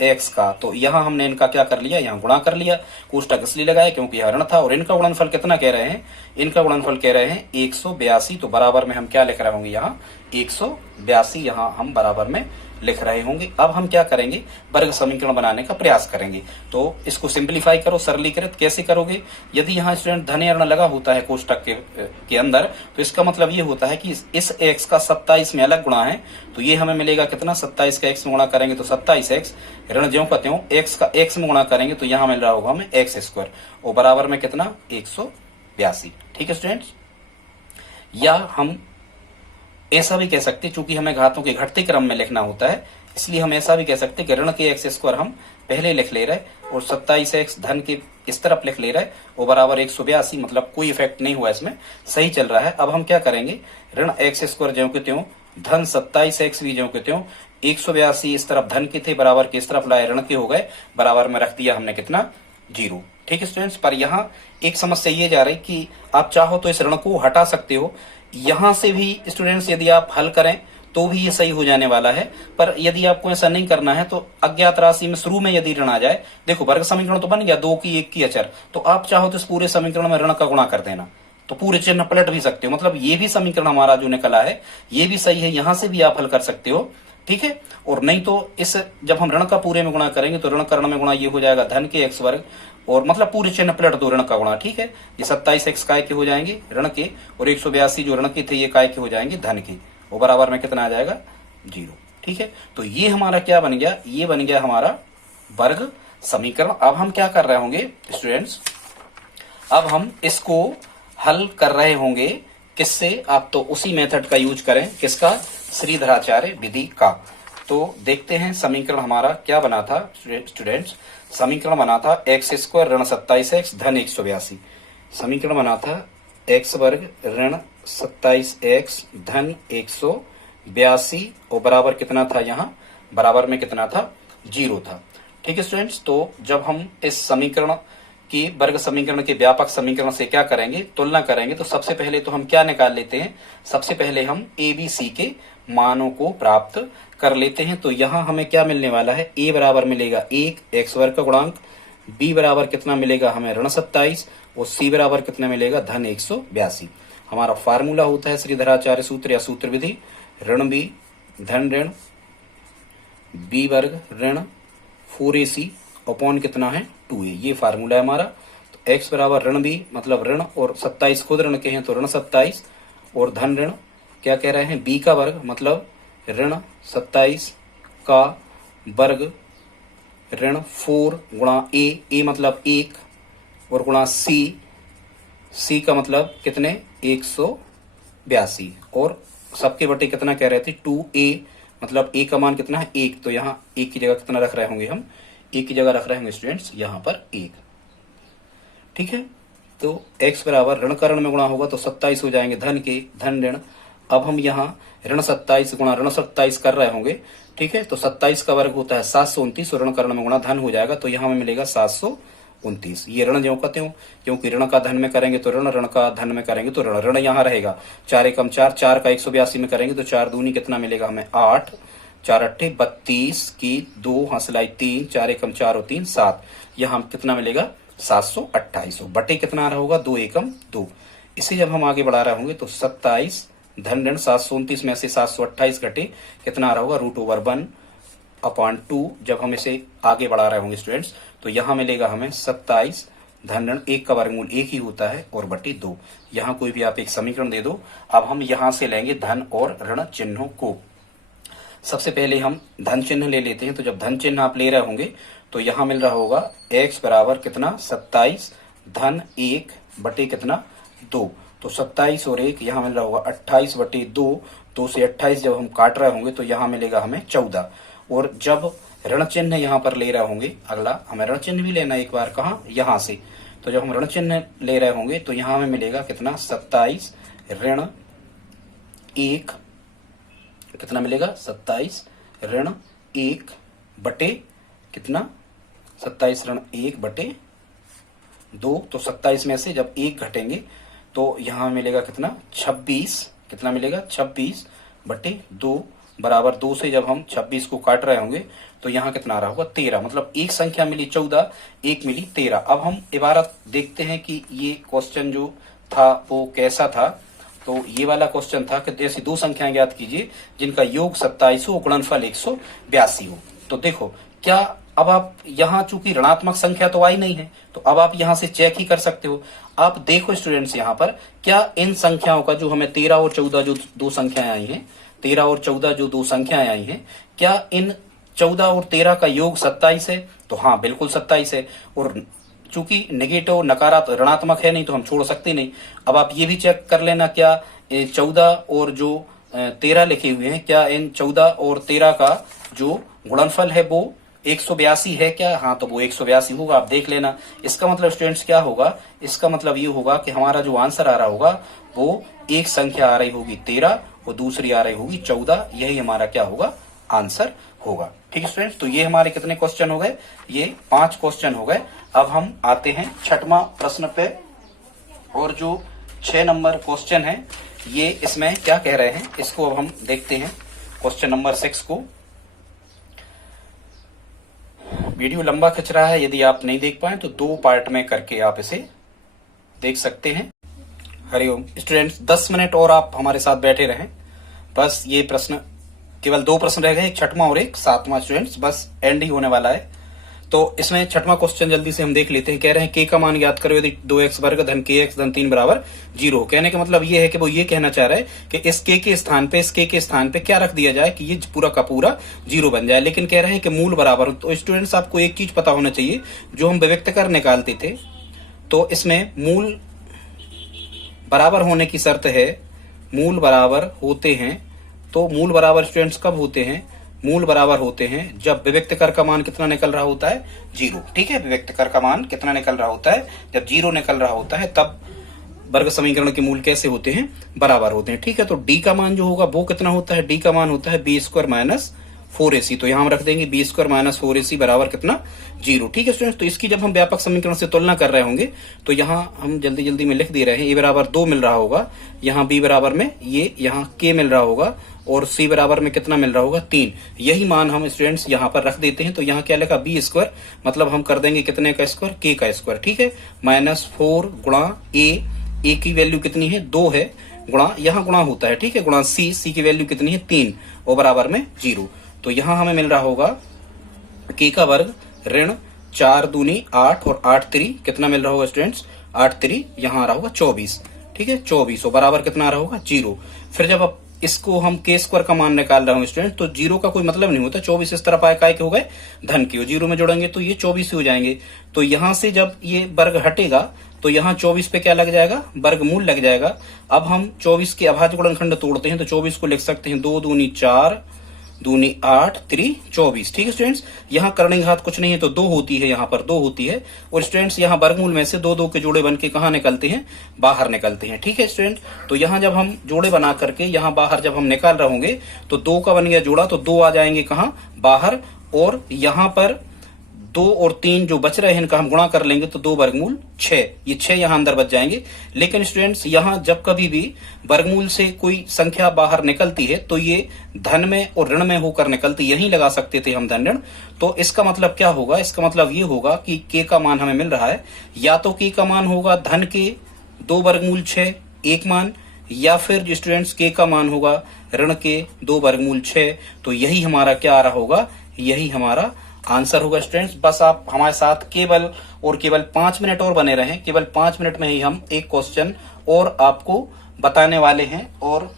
x का। तो यहाँ हमने इनका क्या कर लिया, यहाँ गुणा कर लिया, कोष्टक इसलिए लगाया क्योंकि यह ऋण था, और इनका गुणनफल कितना कह रहे हैं, इनका गुणनफल कह रहे हैं 182। तो बराबर में हम क्या लिख रहे होंगे, यहाँ 182 यहाँ हम बराबर में लिख रहे होंगे। अब हम क्या करेंगे, वर्ग समीकरण बनाने का प्रयास करेंगे। तो इसको सिंप्लीफाई करो, सरलीकृत कैसे करोगे, यदि यहाँ स्टूडेंट धन ऋण लगा होता है कोष्टक के अंदर, तो इसका मतलब ये होता है कि इस x का 27 में अलग गुणा है, तो ये हमें मिलेगा कितना, 27 का x में गुणा करेंगे तो 27x, ऋण ज्यों का त्यों x का x में गुणा करेंगे तो यहाँ मिल रहा होगा हमें x², और बराबर में कितना, 182। ठीक है स्टूडेंट्स, या हम ऐसा भी कह सकते, चूंकि हमें घातों के घटते क्रम में लिखना होता है, इसलिए हम ऐसा भी कह सकते कि ऋण के x² हम पहले लिख ले रहे और 27x धन के इस तरफ लिख ले रहे और बराबर 182, मतलब कोई इफेक्ट नहीं हुआ इसमें, सही चल रहा है। अब हम क्या करेंगे, ऋण x² ज्यों के त्यों, धन 27x भी ज्यों के त्यों, 182 इस तरफ धन के थे, बराबर के इस तरफ लाए ऋण के हो गए, बराबर में रख दिया हमने कितना, 0। ठीक है स्टूडेंट्स, पर यहाँ एक समस्या ये जा रही कि आप चाहो तो इस ऋण को हटा सकते हो, यहां से भी स्टूडेंट्स यदि आप हल करें तो भी ये सही हो जाने वाला है, पर यदि आपको ऐसा नहीं करना है तो अज्ञात राशि में शुरू में यदि ऋण आ जाए, देखो वर्ग समीकरण तो बन गया 2 की 1 की अचर, तो आप चाहो तो इस पूरे समीकरण में ऋण का गुणा कर देना, तो पूरे चिन्ह पलट भी सकते हो, मतलब ये भी समीकरण हमारा जो निकला है ये भी सही है, यहां से भी आप हल कर सकते हो। ठीक है, और नहीं तो इस जब हम ऋण का पूरे में गुणा करेंगे तो ऋण करण में गुणा ये हो जाएगा धन के x², और मतलब पूरे चिन्ह पलट दो ऋण का गुणा। ठीक है, ये 27x काय के हो जाएंगे ऋण के, और 182 जो ऋण के थे ये काय के हो जाएंगे धन के, वो बराबर में कितना आ जाएगा 0। ठीक है, तो ये हमारा क्या बन गया, ये बन गया हमारा वर्ग समीकरण। अब हम क्या कर रहे होंगे स्टूडेंट्स, अब हम इसको हल कर रहे होंगे किससे, आप तो उसी मेथड का यूज करें, किसका, श्रीधराचार्य विधि का। तो देखते हैं समीकरण हमारा क्या बना था स्टूडेंट्स। समीकरण बना था x स्क्वायर ऋण 27x धन 182। समीकरण बना था x वर्ग ऋण 27x धन 182 और बराबर कितना था, यहाँ बराबर में कितना था 0 था। ठीक है स्टूडेंट्स, तो जब हम इस समीकरण की वर्ग समीकरण के व्यापक समीकरण से क्या करेंगे, तुलना करेंगे, तो सबसे पहले तो हम क्या निकाल लेते हैं, सबसे पहले हम ए बी सी के मानों को प्राप्त कर लेते हैं। तो यहाँ हमें क्या मिलने वाला है, a बराबर मिलेगा 1 x वर्ग का गुणांक, b बराबर कितना मिलेगा हमें ऋण 27 और c बराबर कितना मिलेगा धन 182। हमारा फार्मूला होता है श्रीधराचार्य सूत्र या सूत्र विधि, ऋण b धन ऋण b वर्ग ऋण 4ac अपॉन कितना है 2a, ये फार्मूला है हमारा। तो x बराबर ऋण b मतलब ऋण और 27 खुद ऋण के हैं तो ऋण 27 और धन ऋण क्या कह रहे हैं b का वर्ग मतलब ऋण 27 का वर्ग ऋण 4 गुणा a मतलब 1 और गुणा c का मतलब कितने 182 और सबके बटे कितना कह रहे थे 2a मतलब a का मान कितना है 1, तो यहाँ 1 की जगह कितना रख रहे होंगे हम, 1 की जगह रख रहे होंगे स्टूडेंट्स यहाँ पर 1। ठीक है, तो x बराबर ऋण का ऋण में गुणा होगा तो 27 हो जाएंगे धन के धन ऋण। अब हम यहाँ ऋण 27 गुणा ऋण 27 कर रहे होंगे। ठीक है, तो 27 का वर्ग होता है 729 और ऋण का ऋण में गुणा धन हो जाएगा, तो यहाँ हमें मिलेगा 729। ये ऋण ज्यों का त्यों, क्योंकि ऋण का धन में करेंगे तो ऋण, ऋण का धन में करेंगे तो ऋण, ऋण यहाँ रहेगा 4 एकम 4, 4 का 182 में करेंगे तो 4 दूनी कितना मिलेगा हमें 8, 4 अट्ठे 32 की 2 हंसलाई 3, 4 एकम 4 और 3 7, यहाँ कितना मिलेगा 728 बटे कितना आ रहा होगा 2 एकम 2। इसे जब हम आगे बढ़ा रहे होंगे तो 27 धन ऋण 729 में से 728 घटे कितना आ रहा होगा √1/2। जब हम इसे आगे बढ़ा रहे होंगे स्टूडेंट्स तो यहाँ मिलेगा हमें 27 धन ऋण 1 का वर्गमूल 1 ही होता है और बटे 2। यहाँ कोई भी आप एक समीकरण दे दो। अब हम यहाँ से लेंगे धन और ऋण चिन्हों को। सबसे पहले हम धन चिन्ह ले लेते हैं। तो जब धन चिन्ह आप ले रहे होंगे तो यहाँ मिल रहा होगा x बराबर कितना 27 धन 1 बटे कितना 2, तो 27 और 1 यहाँ मिल रहा होगा 28 बटे 2, 2 से 28 जब हम काट रहे होंगे तो यहाँ मिलेगा हमें 14। और जब ऋण चिन्ह यहाँ पर ले रहे होंगे, अगला हमें ऋण चिन्ह भी लेना एक बार, कहाँ यहाँ से, तो जब हम ऋण चिन्ह ले रहे होंगे तो यहाँ हमें मिलेगा कितना 27 ऋण 1 कितना मिलेगा 27 ऋण 1 बटे कितना 27 ऋण 1 बटे 2, तो 27 में से जब 1 घटेंगे तो यहाँ मिलेगा कितना 26, कितना मिलेगा 26 बटे 2 बराबर 2 से जब हम 26 को काट रहे होंगे तो यहाँ कितना आ रहा होगा 13, मतलब एक संख्या मिली 14, एक मिली 13। अब हम इबारत देखते हैं कि ये क्वेश्चन जो था वो कैसा था। तो ये वाला क्वेश्चन था कि ऐसी दो संख्याएं ज्ञात कीजिए जिनका योग 27 हो, गुणनफल 182 हो। तो देखो क्या, अब आप यहाँ चूंकि ऋणात्मक संख्या तो आई नहीं है तो अब आप यहाँ से चेक ही कर सकते हो। आप देखो स्टूडेंट्स यहाँ पर क्या इन संख्याओं का जो हमें 13 और 14 जो दो संख्याएं आई हैं, 13 और 14 जो दो संख्याएं आई हैं, क्या इन 14 और 13 का योग 27 है? तो हाँ बिल्कुल 27 है। और चूंकि नेगेटिव नकारात्मक ऋणात्मक है नहीं तो हम छोड़ सकते नहीं। अब आप ये भी चेक कर लेना क्या 14 और जो 13 लिखे हुए हैं, क्या इन 14 और 13 का जो गुणनफल है वो 182 है क्या? हाँ तो वो 182 होगा, आप देख लेना। इसका मतलब स्टूडेंट्स क्या होगा, इसका मतलब ये होगा कि हमारा जो आंसर आ रहा होगा वो एक संख्या आ रही होगी 13 और दूसरी आ रही होगी 14, यही हमारा क्या होगा आंसर होगा। ठीक है स्टूडेंट्स, तो ये हमारे कितने क्वेश्चन हो गए? ये 5 क्वेश्चन हो गए। अब हम आते हैं 6वां प्रश्न पे, और जो 6 नंबर क्वेश्चन है ये इसमें क्या कह रहे हैं इसको अब हम देखते हैं। क्वेश्चन नंबर 6 को, वीडियो लंबा खिंच रहा है, यदि आप नहीं देख पाए तो 2 पार्ट में करके आप इसे देख सकते हैं। हरिओम स्टूडेंट्स, 10 मिनट और आप हमारे साथ बैठे रहें। बस ये प्रश्न, केवल 2 प्रश्न रह गए, एक 6वां और एक 7वां स्टूडेंट्स, बस एंड ही होने वाला है। तो इसमें छठवां क्वेश्चन जल्दी से हम देख लेते हैं। कह रहे हैं के का मान ज्ञात करो यदि 2x वर्ग धन के एक्स धन 3 बराबर 0। कहने का मतलब ये है कि वो ये कहना चाह रहा है कि इस के स्थान पे क्या रख दिया जाए कि ये पूरा का पूरा 0 बन जाए। लेकिन कह रहे हैं कि मूल बराबर हो। तो स्टूडेंट्स आपको एक चीज पता होना चाहिए, जो हम व्यक्तकर निकालते थे तो इसमें मूल बराबर होने की शर्त है, मूल बराबर होते हैं। तो मूल बराबर स्टूडेंट्स कब होते हैं? मूल बराबर होते हैं जब विभक्त कर का मान कितना निकल रहा होता है? 0। ठीक है, विभक्त कर का मान कितना निकल रहा होता है? जब 0 निकल रहा होता है तब वर्ग समीकरण के मूल कैसे होते हैं? बराबर होते हैं। ठीक है, तो डी का मान जो होगा वो कितना होता है? डी का मान होता है b² माइनस 4ac। तो यहां हम रख देंगे b² माइनस 4ac बराबर कितना? 0। ठीक है स्टूडेंट्स, तो इसकी जब हम व्यापक समीकरण से तुलना कर रहे होंगे तो यहाँ हम जल्दी जल्दी में लिख दे रहे हैं। a बराबर 2 मिल रहा होगा, यहाँ b बराबर में ये यहाँ k मिल रहा होगा और c बराबर में कितना मिल रहा होगा? 3। यही मान हम स्टूडेंट्स यहाँ पर रख देते हैं। तो यहाँ क्या लिखा? b², मतलब हम कर देंगे कितने का स्क्वायर? k का स्क्वायर। ठीक है, माइनस 4 गुणा a की वैल्यू कितनी है? 2 है, गुणा यहाँ गुणा होता है। ठीक है, गुणा c की वैल्यू कितनी है? 3 और बराबर में 0। तो यहाँ हमें मिल रहा होगा k का वर्ग ऋण 4 दूनी 8 और 8 3 कितना मिल रहा होगा स्टूडेंट्स? 8 3 यहाँ आ रहा होगा 24। ठीक है, 24 और बराबर कितना आ रहा होगा? 0। फिर जब अब इसको हम k² का मान निकाल रहे हो स्टूडेंट, तो 0 का कोई मतलब नहीं होता। 24 इस तरफ आए काय के हो गए? धन के। 0 में जोड़ेंगे तो ये 24 हो जाएंगे। तो यहाँ से जब ये वर्ग हटेगा तो यहाँ 24 पे क्या लग जाएगा? वर्गमूल लग जाएगा। अब हम 24 के अभाज्य गुणनखंड तोड़ते हैं तो 24 को लिख सकते हैं 2 दूनी 4 दूनी 8 3 24। ठीक है स्टूडेंट्स, यहाँ करने घात कुछ नहीं है तो 2 होती है, यहाँ पर 2 होती है। और स्टूडेंट्स यहाँ वर्गमूल में से 2 2 के जोड़े बन के कहाँ निकलते हैं? बाहर निकलते हैं। ठीक है स्टूडेंट, तो यहाँ जब हम जोड़े बना करके यहाँ बाहर जब हम निकाल रहे होंगे तो 2 का बन गया जोड़ा तो 2 आ जाएंगे कहाँ? बाहर। और यहाँ पर 2 और 3 जो बच रहे हैं इनका हम गुणा कर लेंगे तो 2 वर्गमूल 6, ये 6 यहाँ अंदर बच जाएंगे। लेकिन स्टूडेंट्स यहाँ जब कभी भी वर्गमूल से कोई संख्या बाहर निकलती है तो ये धन में और ऋण में होकर निकलती, यहीं लगा सकते थे हम धन ऋण। तो इसका मतलब क्या होगा? इसका मतलब ये होगा कि k का मान हमें मिल रहा है, या तो k का मान होगा धन के 2 वर्गमूल 6 एक मान, या फिर स्टूडेंट्स k का मान होगा ऋण के 2 वर्गमूल 6। तो यही हमारा क्या आ रहा होगा? यही हमारा आंसर होगा स्टूडेंट्स। बस आप हमारे साथ केवल 5 मिनट और बने रहें। केवल 5 मिनट में ही हम एक क्वेश्चन और आपको बताने वाले हैं। और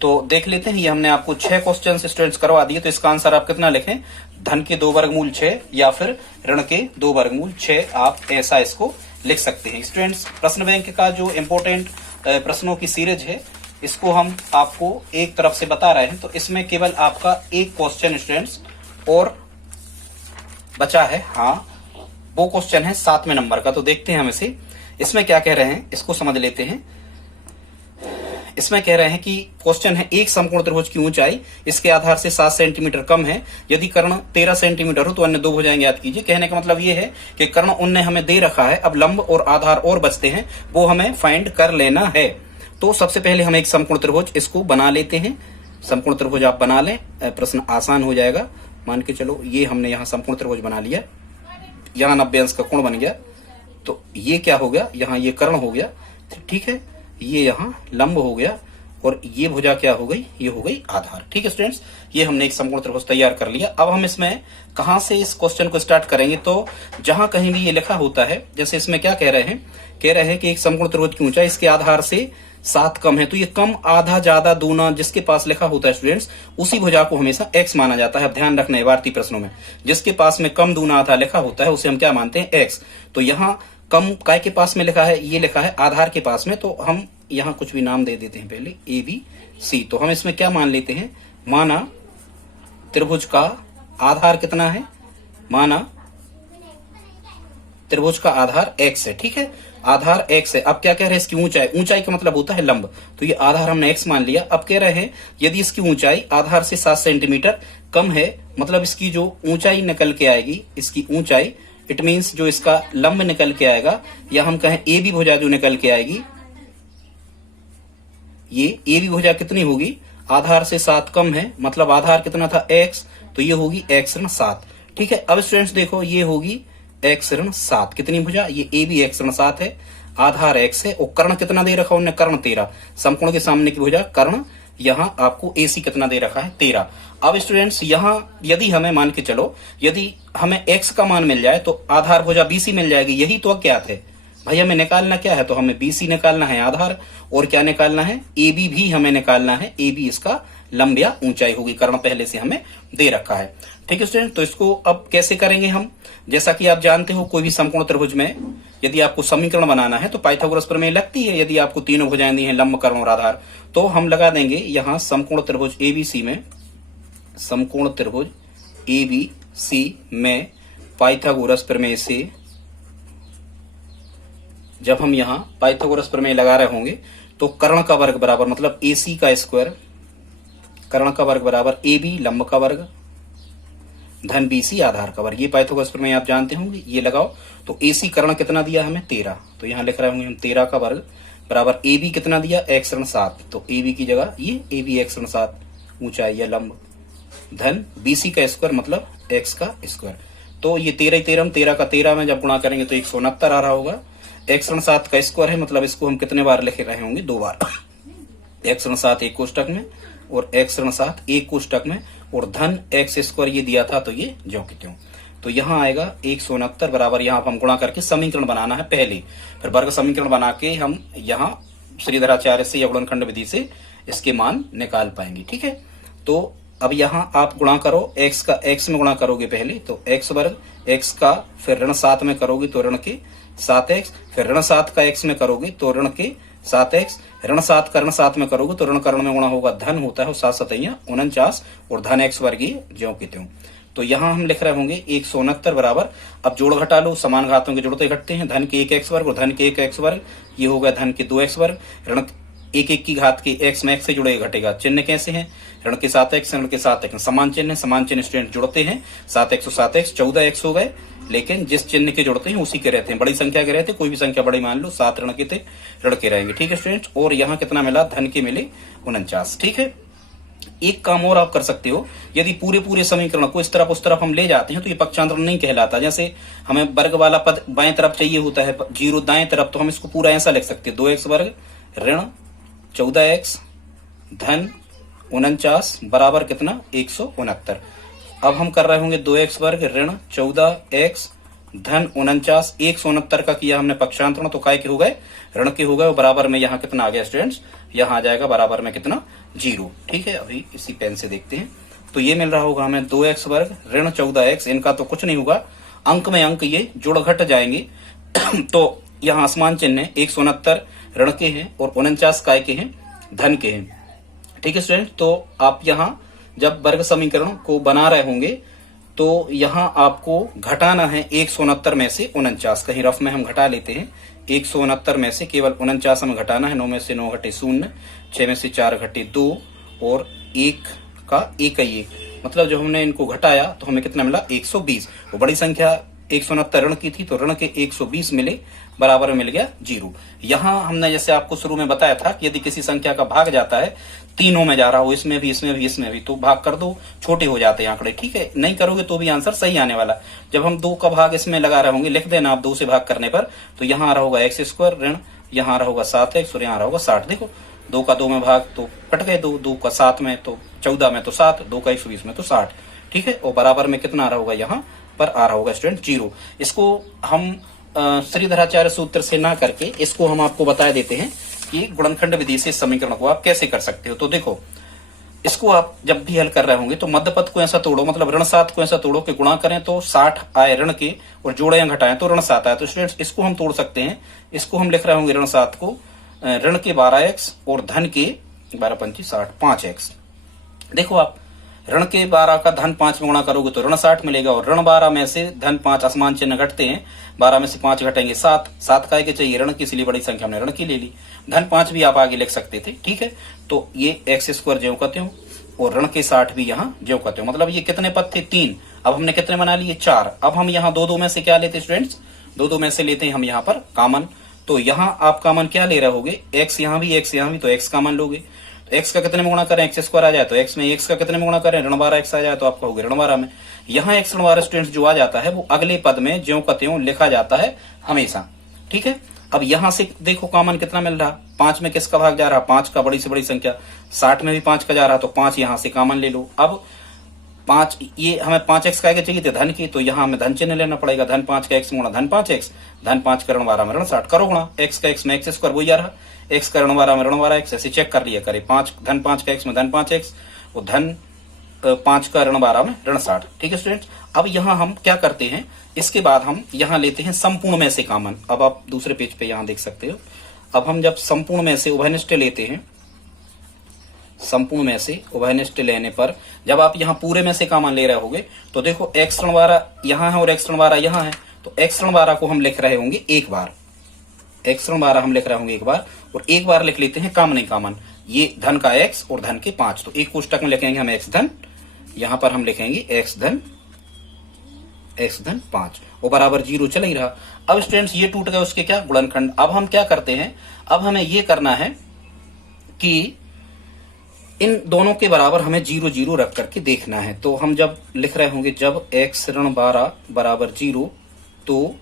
तो देख लेते हैं, ये हमने आपको 6 क्वेश्चन स्टूडेंट्स करवा दिए। तो इसका आंसर आप कितना लिखें? धन के 2 वर्गमूल 6 या फिर ऋण के 2 वर्गमूल 6, आप ऐसा इसको लिख सकते हैं। स्टूडेंट्स, प्रश्न बैंक का जो इम्पोर्टेंट प्रश्नों की सीरीज है इसको हम आपको एक तरफ से बता रहे हैं। तो इसमें केवल आपका एक क्वेश्चन स्टूडेंट्स और बचा है। हाँ, वो क्वेश्चन है 7वें नंबर का। तो देखते हैं हम इसे, इसमें क्या कह रहे हैं इसको समझ लेते हैं। इसमें कह रहे हैं कि क्वेश्चन है, एक समकोण त्रिभुज की ऊंचाई इसके आधार से 7 सेंटीमीटर कम है, यदि कर्ण 13 सेंटीमीटर हो तो अन्य 2 भुजाएं याद कीजिए। कहने का मतलब ये है कि कर्ण उनने हमें दे रखा है, अब लंब और आधार और बचते हैं, वो हमें फाइंड कर लेना है। तो सबसे पहले हम एक समकोण त्रिभुज इसको बना लेते हैं। समकोण त्रिभुज आप बना लें, प्रश्न आसान हो जाएगा। मान के चलो ये हमने यहाँ समकोण त्रिभुज बना लिया, यहाँ 90 अंश का कोण बन गया। तो ये क्या हो गया? यहाँ ये कर्ण हो गया। ठीक है, ये यहाँ लंब हो गया और ये भुजा क्या हो गई? ये हो गई आधार। ठीक है स्टूडेंट्स, ये हमने एक समकोण त्रिभुज तैयार कर लिया। अब हम इसमें कहां से इस क्वेश्चन को स्टार्ट करेंगे? तो जहां कहीं भी ये लिखा होता है, जैसे इसमें क्या कह रहे हैं? कह रहे हैं कि एक समकोण त्रिभुज की ऊंचाई इसके आधार से 7 कम है। तो ये कम, आधा, ज्यादा, दूना जिसके पास लिखा होता है स्टूडेंट्स, उसी भुजा को हमेशा x माना जाता है। अब ध्यान रखना है भारतीय प्रश्नों में जिसके पास में कम, दूना, आधा लिखा होता है उसे हम क्या मानते हैं? x। तो यहाँ कम काय के पास में लिखा है? ये लिखा है आधार के पास में। तो हम यहाँ कुछ भी नाम दे देते हैं पहले, ए बी सी। तो हम इसमें क्या मान लेते हैं? माना त्रिभुज का आधार कितना है? माना त्रिभुज का आधार x है। ठीक है, आधार x है। अब क्या कह रहे हैं? इसकी ऊंचाई, ऊंचाई का मतलब होता है लंब। तो ये आधार हमने x मान लिया। अब कह रहे हैं यदि इसकी ऊंचाई आधार से 7 सेंटीमीटर कम है, मतलब इसकी जो ऊंचाई निकल के आएगी, इसकी ऊंचाई, इट मीन्स जो इसका लंब निकल के आएगा, या हम कहें ए बी भुजा जो निकल के आएगी, ये ए बी भुजा कितनी होगी? आधार से 7 कम है, मतलब आधार कितना था? x, तो ये होगी x ऋण 7। ठीक है, अब स्टूडेंट्स देखो, ये होगी x ऋण 7। कितनी भुजा? ये ए बी x ऋण 7 है, आधार x है, और कर्ण कितना दे रखा उन्होंने? कर्ण 13। समकोण के सामने की भुजा कर्ण, यहाँ आपको AC कितना दे रखा है 13। अब स्टूडेंट्स यहाँ यदि हमें मान के चलो, यदि हमें x का मान मिल जाए तो आधार भुजा BC मिल जाएगी। यही तो अज्ञात है भाई, हमें निकालना क्या है, तो हमें BC निकालना है आधार, और क्या निकालना है AB भी हमें निकालना है। AB इसका लंब या ऊंचाई होगी, कर्ण पहले से हमें दे रखा है। ठीक है स्टूडेंट, तो इसको अब कैसे करेंगे हम, जैसा कि आप जानते हो कोई भी समकोण त्रिभुज में यदि आपको समीकरण बनाना है तो पाइथागोरस प्रमेय लगती है। यदि आपको तीनों भुजाएं दी हैं, लंब, कर्ण और आधार, तो हम लगा देंगे यहाँ समकोण त्रिभुज ABC में, समकोण त्रिभुज ABC में पाइथागोरस प्रमेय से जब हम यहाँ पाइथागोरस प्रमेय लगा रहे होंगे तो कर्ण का वर्ग बराबर मतलब AC का स्क्वायर, कर्ण का वर्ग बराबर AB लंब का वर्ग धन BC आधार का वर्ग। ये पाइथागोरस प्रमेय आप जानते होंगे, ये लगाओ। तो AC कर्ण कितना दिया हमें 13, तो यहाँ लिख रहे होंगे हम 13 का वर्ग बराबर AB कितना दिया x ऋण 7, तो AB की जगह ये AB x ऋण 7 ऊंचाई या लंब धन BC का स्क्वायर मतलब x का स्क्वायर। तो ये 13 का 13 में जब गुणा करेंगे तो 169 आ रहा होगा। x ऋण 7 का स्क्वायर है, मतलब इसको हम कितने बार लिख रहे होंगे, 2 बार। x ऋण 7 एक कोष्टक में और x ऋण 7 एक कोष्टक में, और धन x स्क्वायर ये दिया था तो ये ज्यों की त्यों। तो यहाँ आएगा 169 बराबर, यहाँ हम गुणा करके समीकरण बनाना है पहले, फिर वर्ग समीकरण बना के हम यहाँ श्रीधराचार्य से या गुणनखंड विधि से इसके मान निकाल पाएंगे। ठीक है, तो अब यहाँ आप गुणा करो, x का x में गुणा करोगे पहले तो x वर्ग, x का फिर ऋण 7 में करोगे तो ऋण के 7x, फिर ऋण 7 का x में करोगे तो ऋण के 7x, ऋण 7 का ऋण 7 में करोगे तो ऋण कर्ण में गुणा होगा, धन होता है 7 सतैया 49 और धन x वर्ग ज्यों की त्यों। तो यहाँ हम लिख रहे होंगे 169 बराबर, अब जोड़ घटा लो, समान घातों के जोड़ते घटते हैं, धन के 1x वर्ग और धन के 1x वर्ग, ये हो गया धन के 2x वर्ग, ऋण 1 की घात के x में x से जुड़ेगा घटेगा, चिन्ह कैसे हैं, ऋण के 7x ऋण के 7x समान चिन्ह है, समान चिन्ह स्टूडेंट जुड़ते हैं, 7x और 7x 14x हो गए, लेकिन जिस चिन्ह के जुड़ते हैं उसी के रहते हैं, बड़ी संख्या के रहते हैं, कोई भी संख्या बड़ी मान लो, 7 ऋण के थे ऋण के रहेंगे। ठीक है स्टूडेंट्स, और यहाँ कितना मिला, धन के मिले 49। ठीक है, एक काम और आप कर सकते हो, यदि पूरे समीकरण को इस तरफ उस तरफ हम ले जाते हैं तो ये पक्षांतरण नहीं कहलाता। जैसे हमें वर्ग वाला पद बाएं तरफ चाहिए होता है, 0 दाएं तरफ, तो हम इसको पूरा ऐसा लिख सकते हैं, 2x वर्ग ऋण 14x धन 49 बराबर कितना 169। अब हम कर रहे होंगे 2x वर्ग ऋण 14x धन 49, 169 का किया हमने पक्षांतरण, तो काय के हो गए, ऋण के हो गए, बराबर में यहाँ कितना आ गया स्टूडेंट्स, यहाँ आ जाएगा बराबर में कितना 0। ठीक है, अभी इसी पेन से देखते हैं, तो ये मिल रहा होगा हमें 2x वर्ग ऋण 14x, इनका तो कुछ नहीं होगा, अंक में अंक ये जोड़ घट जाएंगे। तो यहाँ आसमान चिन्ह है, 169 ऋण के हैं और 49 काय के हैं, धन के हैं। ठीक है स्टूडेंट, तो आप यहाँ जब वर्ग समीकरण को बना रहे होंगे तो यहाँ आपको घटाना है 169 में से 49, कहीं रफ में हम घटा लेते हैं, 169 में से केवल 49 हमें घटाना है, 9 में से 9 घटे 0, 6 में से 4 घटे 2 और 1 का 1 ही 1, मतलब जब हमने इनको घटाया तो हमें कितना मिला 120। वो बड़ी संख्या 169 ऋण की थी तो ऋण के 120 मिले, बराबर मिल गया 0। यहाँ हमने जैसे आपको शुरू में बताया था कि यदि किसी संख्या का भाग जाता है, तीनों में जा रहा हो, इसमें भी इसमें भी इसमें भी, तो भाग कर दो, छोटे हो जाते हैं आंकड़े। ठीक है, नहीं करोगे तो भी आंसर सही आने वाला। जब हम 2 का भाग इसमें लगा रहे होंगे, लिख देना आप 2 से भाग करने पर, तो यहाँ आ रहा होगा x स्क्वायर ऋण, यहाँ आ रहा होगा 7x और यहाँ आ रहा होगा 60। देखो 2 का 2 में भाग तो कट गए, 2 का 7 में तो 14 में तो 7, 2 का 120 में तो 60। ठीक है, और बराबर में कितना आ रहा होगा, यहाँ पर आ रहा होगा स्टूडेंट 0। इसको हम श्रीधराचार्य सूत्र से ना करके इसको हम आपको बता देते हैं कि गुणनखंड विधि से समीकरण को आप कैसे कर सकते हो। तो देखो, इसको आप जब भी हल कर रहे होंगे तो मध्य पद को ऐसा तोड़ो, मतलब ऋण 7 को ऐसा तोड़ो कि गुणा करें तो 60 आए ऋण के, और जोड़े या घटाएं तो ऋण 7 आए। तो स्टूडेंट्स इसको हम तोड़ सकते हैं, इसको हम लिख रहे होंगे ऋण 7 को ऋण के 12x और धन के 12 पंची 60 5x। देखो आप ऋण के 12 का धन 5 में गुणा करोगे तो ऋण 60 मिलेगा, और ऋण 12 में से धन 5 आसमान चिन्ह घटते हैं, 12 में से 5 घटेंगे 7, 7 काय के चाहिए ऋण की, इसलिए बड़ी संख्या हमने ऋण की ले ली, धन 5 भी आप आगे लिख सकते थे। ठीक है, तो ये x स्क्वायर ज्यों का त्यों और ऋण के 60 भी यहाँ ज्यों का त्यों, मतलब ये कितने पद थे 3, अब हमने कितने बना लिए 4। अब हम यहाँ 2 में से क्या लेते स्टूडेंट्स, 2 में से लेते हैं हम यहाँ पर कामन, तो यहाँ आप कामन क्या ले रहे होगे, x यहाँ भी x यहाँ भी, तो x कामन लोगे, x का कितने में गुणा करें, x स्क्वायर आ जाए तो x में x का कितने में गुणा करें, ऋण 12x आ जाए तो आपका होगा ऋण 12 में। यहाँ x ऋण 12 स्टूडेंट्स जो आ जाता है वो अगले पद में ज्यों का त्यों लिखा जाता है हमेशा। ठीक है, अब यहाँ से देखो कॉमन कितना मिल रहा, 5 में किसका भाग जा रहा, 5 का बड़ी से बड़ी संख्या, 60 में भी 5 का जा रहा, तो 5 यहाँ से कॉमन ले लो। अब 5, ये हमें 5x का आगे चाहिए थे धन की, तो यहाँ हमें धन चिन्ह लेना पड़ेगा। धन 5 का x गुणा धन 5x, धन 5 का ऋण 12 में ऋण 60 करो गुणा x का x में x स्क्वायर वही आ रहा, x का ऋण 12 में ऋण 12x, ऐसे चेक कर लिया करे। 5 धन 5 का x में धन 5x और धन 5 का ऋण 12 में ऋण 60। ठीक है स्टूडेंट्स, अब यहाँ हम क्या करते हैं, इसके बाद हम यहाँ लेते हैं संपूर्ण में से कॉमन। अब आप दूसरे पेज पे यहाँ देख सकते हो। अब हम जब संपूर्ण में से उभयनिष्ठ लेते हैं, संपूर्ण में से उभयनिष्ठ लेने पर जब आप यहाँ पूरे में से कॉमन ले रहे होगे तो देखो x ऋण 12 यहाँ है और x ऋण 12 यहाँ है, तो x ऋण 12 को हम लिख रहे होंगे एक बार, x ऋण 12 हम लिख रहे होंगे एक बार, और एक बार लिख लेते हैं कॉमन ही कॉमन, ये धन का x और धन के 5, तो एक कोष्टक में लिखेंगे हम x धन, यहाँ पर हम लिखेंगे x धन 5 और बराबर 0 चल ही रहा। अब स्टूडेंट्स ये टूट गए उसके क्या गुणनखंड। अब हम क्या करते हैं, अब हमें ये करना है कि इन दोनों के बराबर हमें 0 0 रख करके देखना है। तो हम जब लिख रहे होंगे जब x ऋण 12 बराबर 0, तो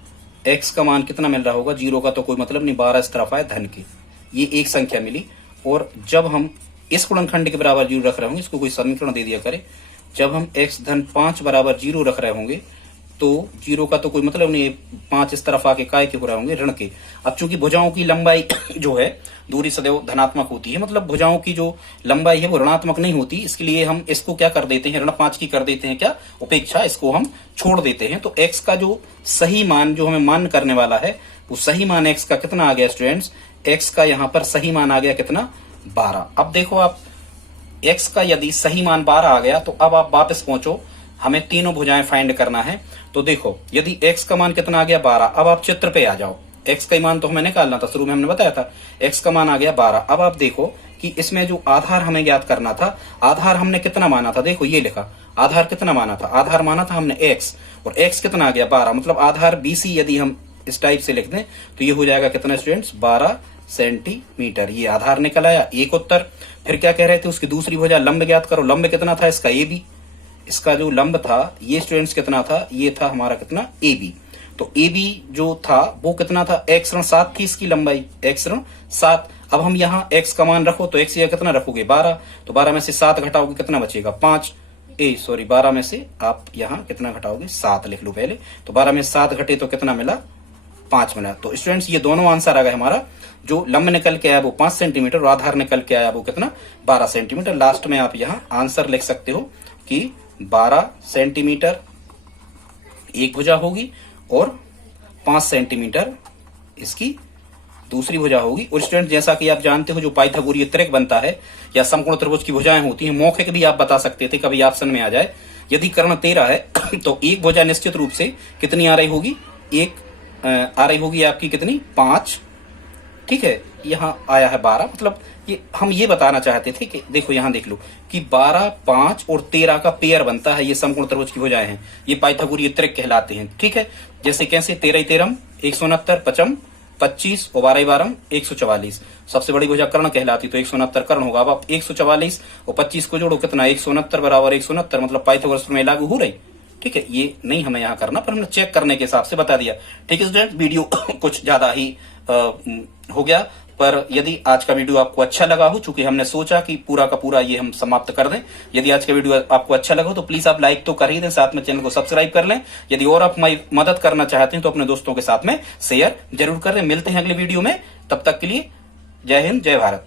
x का मान कितना मिल रहा होगा, 0 का तो कोई मतलब नहीं, 12 इस तरफ आए धन के, ये एक संख्या मिली। और जब हम इस गुणनखंड के बराबर 0 रख रहे होंगे, इसको कोई समीकरण दे दिया करे, जब हम x धन 5 बराबर 0 रख रहे होंगे तो 0 का तो कोई मतलब नहीं, 5 इस तरफ आके काय के हो रहे होंगे ऋण के। अब चूंकि भुजाओं की लंबाई जो है दूरी सदैव धनात्मक होती है, मतलब भुजाओं की जो लंबाई है वो ऋणात्मक नहीं होती, इसके लिए हम इसको क्या कर देते हैं, ऋण 5 की कर देते हैं क्या उपेक्षा, इसको हम छोड़ देते हैं। तो x का जो सही मान जो हमें मान करने वाला है वो सही मान x का कितना आ गया स्टूडेंट्स, x का यहाँ पर सही मान आ गया कितना 12। अब देखो आप x का यदि सही मान 12 आ गया तो अब आप वापस पहुंचो, हमें तीनों भुजाएं फाइंड करना है। तो देखो यदि x का मान कितना आ गया 12, अब आप चित्र पे आ जाओ, x का मान तो हमें निकालना था, शुरू में हमने बताया था x का मान आ गया 12। अब आप देखो कि इसमें जो आधार हमें ज्ञात करना था, आधार हमने कितना माना था, देखो ये लिखा आधार कितना माना था, आधार माना था हमने x, और x कितना आ गया 12, मतलब आधार BC यदि हम इस टाइप से लिख दें तो ये हो जाएगा कितना स्टूडेंट्स 12 सेंटीमीटर, ये आधार निकल आया, एक उत्तर। फिर क्या कह रहे थे, उसकी दूसरी भुजा लंब ज्ञात करो, लंब कितना था इसका AB, इसका जो लंब था ये स्टूडेंट्स कितना था, ये था हमारा कितना AB, तो AB जो था वो कितना था, x ऋण 7 थी इसकी लंबाई, x ऋण 7। अब हम यहाँ x का मान रखो तो x या कितना रखोगे 12, तो 12 में से 7 घटाओगे कितना बचेगा 5, 12 में से आप यहाँ कितना घटाओगे 7 लिख लो पहले, तो 12 में 7 घटे तो कितना मिला 5 मिला। तो स्टूडेंट्स ये दोनों आंसर आ गए हमारा, जो लंब निकल के आया वो 5 सेंटीमीटर और आधार निकल के आया वो कितना 12 सेंटीमीटर। लास्ट में आप यहाँ आंसर लिख सकते हो कि 12 सेंटीमीटर एक भुजा होगी और 5 सेंटीमीटर इसकी दूसरी भुजा होगी। और स्टूडेंट जैसा कि आप जानते हो जो पाइथागोरीय त्रिक बनता है या समकोण त्रिभुज की भुजाएं होती हैं, मौखिक भी आप बता सकते थे, कभी ऑप्शन में आ जाए। यदि कर्ण 13 है तो एक भुजा निश्चित रूप से कितनी आ रही होगी, एक आ रही होगी आपकी कितनी 5, ठीक है, यहाँ आया है 12, मतलब ये हम ये बताना चाहते थे कि देखो यहाँ देख लो कि 12, 5 और 13 का पेयर बनता है, ये समकोण त्रिभुज की भुजाएं हैं, ये पाइथागोरीय त्रिक कहलाते हैं। ठीक है, जैसे कैसे 13 13 169, 55 25 और 12 12 144, सबसे बड़ी भुजा कर्ण कहलाती, तो 169 कर्ण होगा। अब आप 144 और 25 को जोड़ो कितना 169 बराबर 169, मतलब पाइथागोरस प्रमेय लागू हो रही। ठीक है, ये नहीं हमें यहाँ करना, पर हमने चेक करने के हिसाब से बता दिया। ठीक है स्टूडेंट, वीडियो कुछ ज्यादा ही हो गया, पर यदि आज का वीडियो आपको अच्छा लगा हो, चूंकि हमने सोचा कि पूरा का पूरा ये हम समाप्त कर दें, यदि आज का वीडियो आपको अच्छा लगा हो तो प्लीज आप लाइक तो कर ही दें, साथ में चैनल को सब्सक्राइब कर लें। यदि और आप मदद करना चाहते हैं तो अपने दोस्तों के साथ में शेयर जरूर करें। मिलते हैं अगले वीडियो में, तब तक के लिए जय हिंद जय भारत।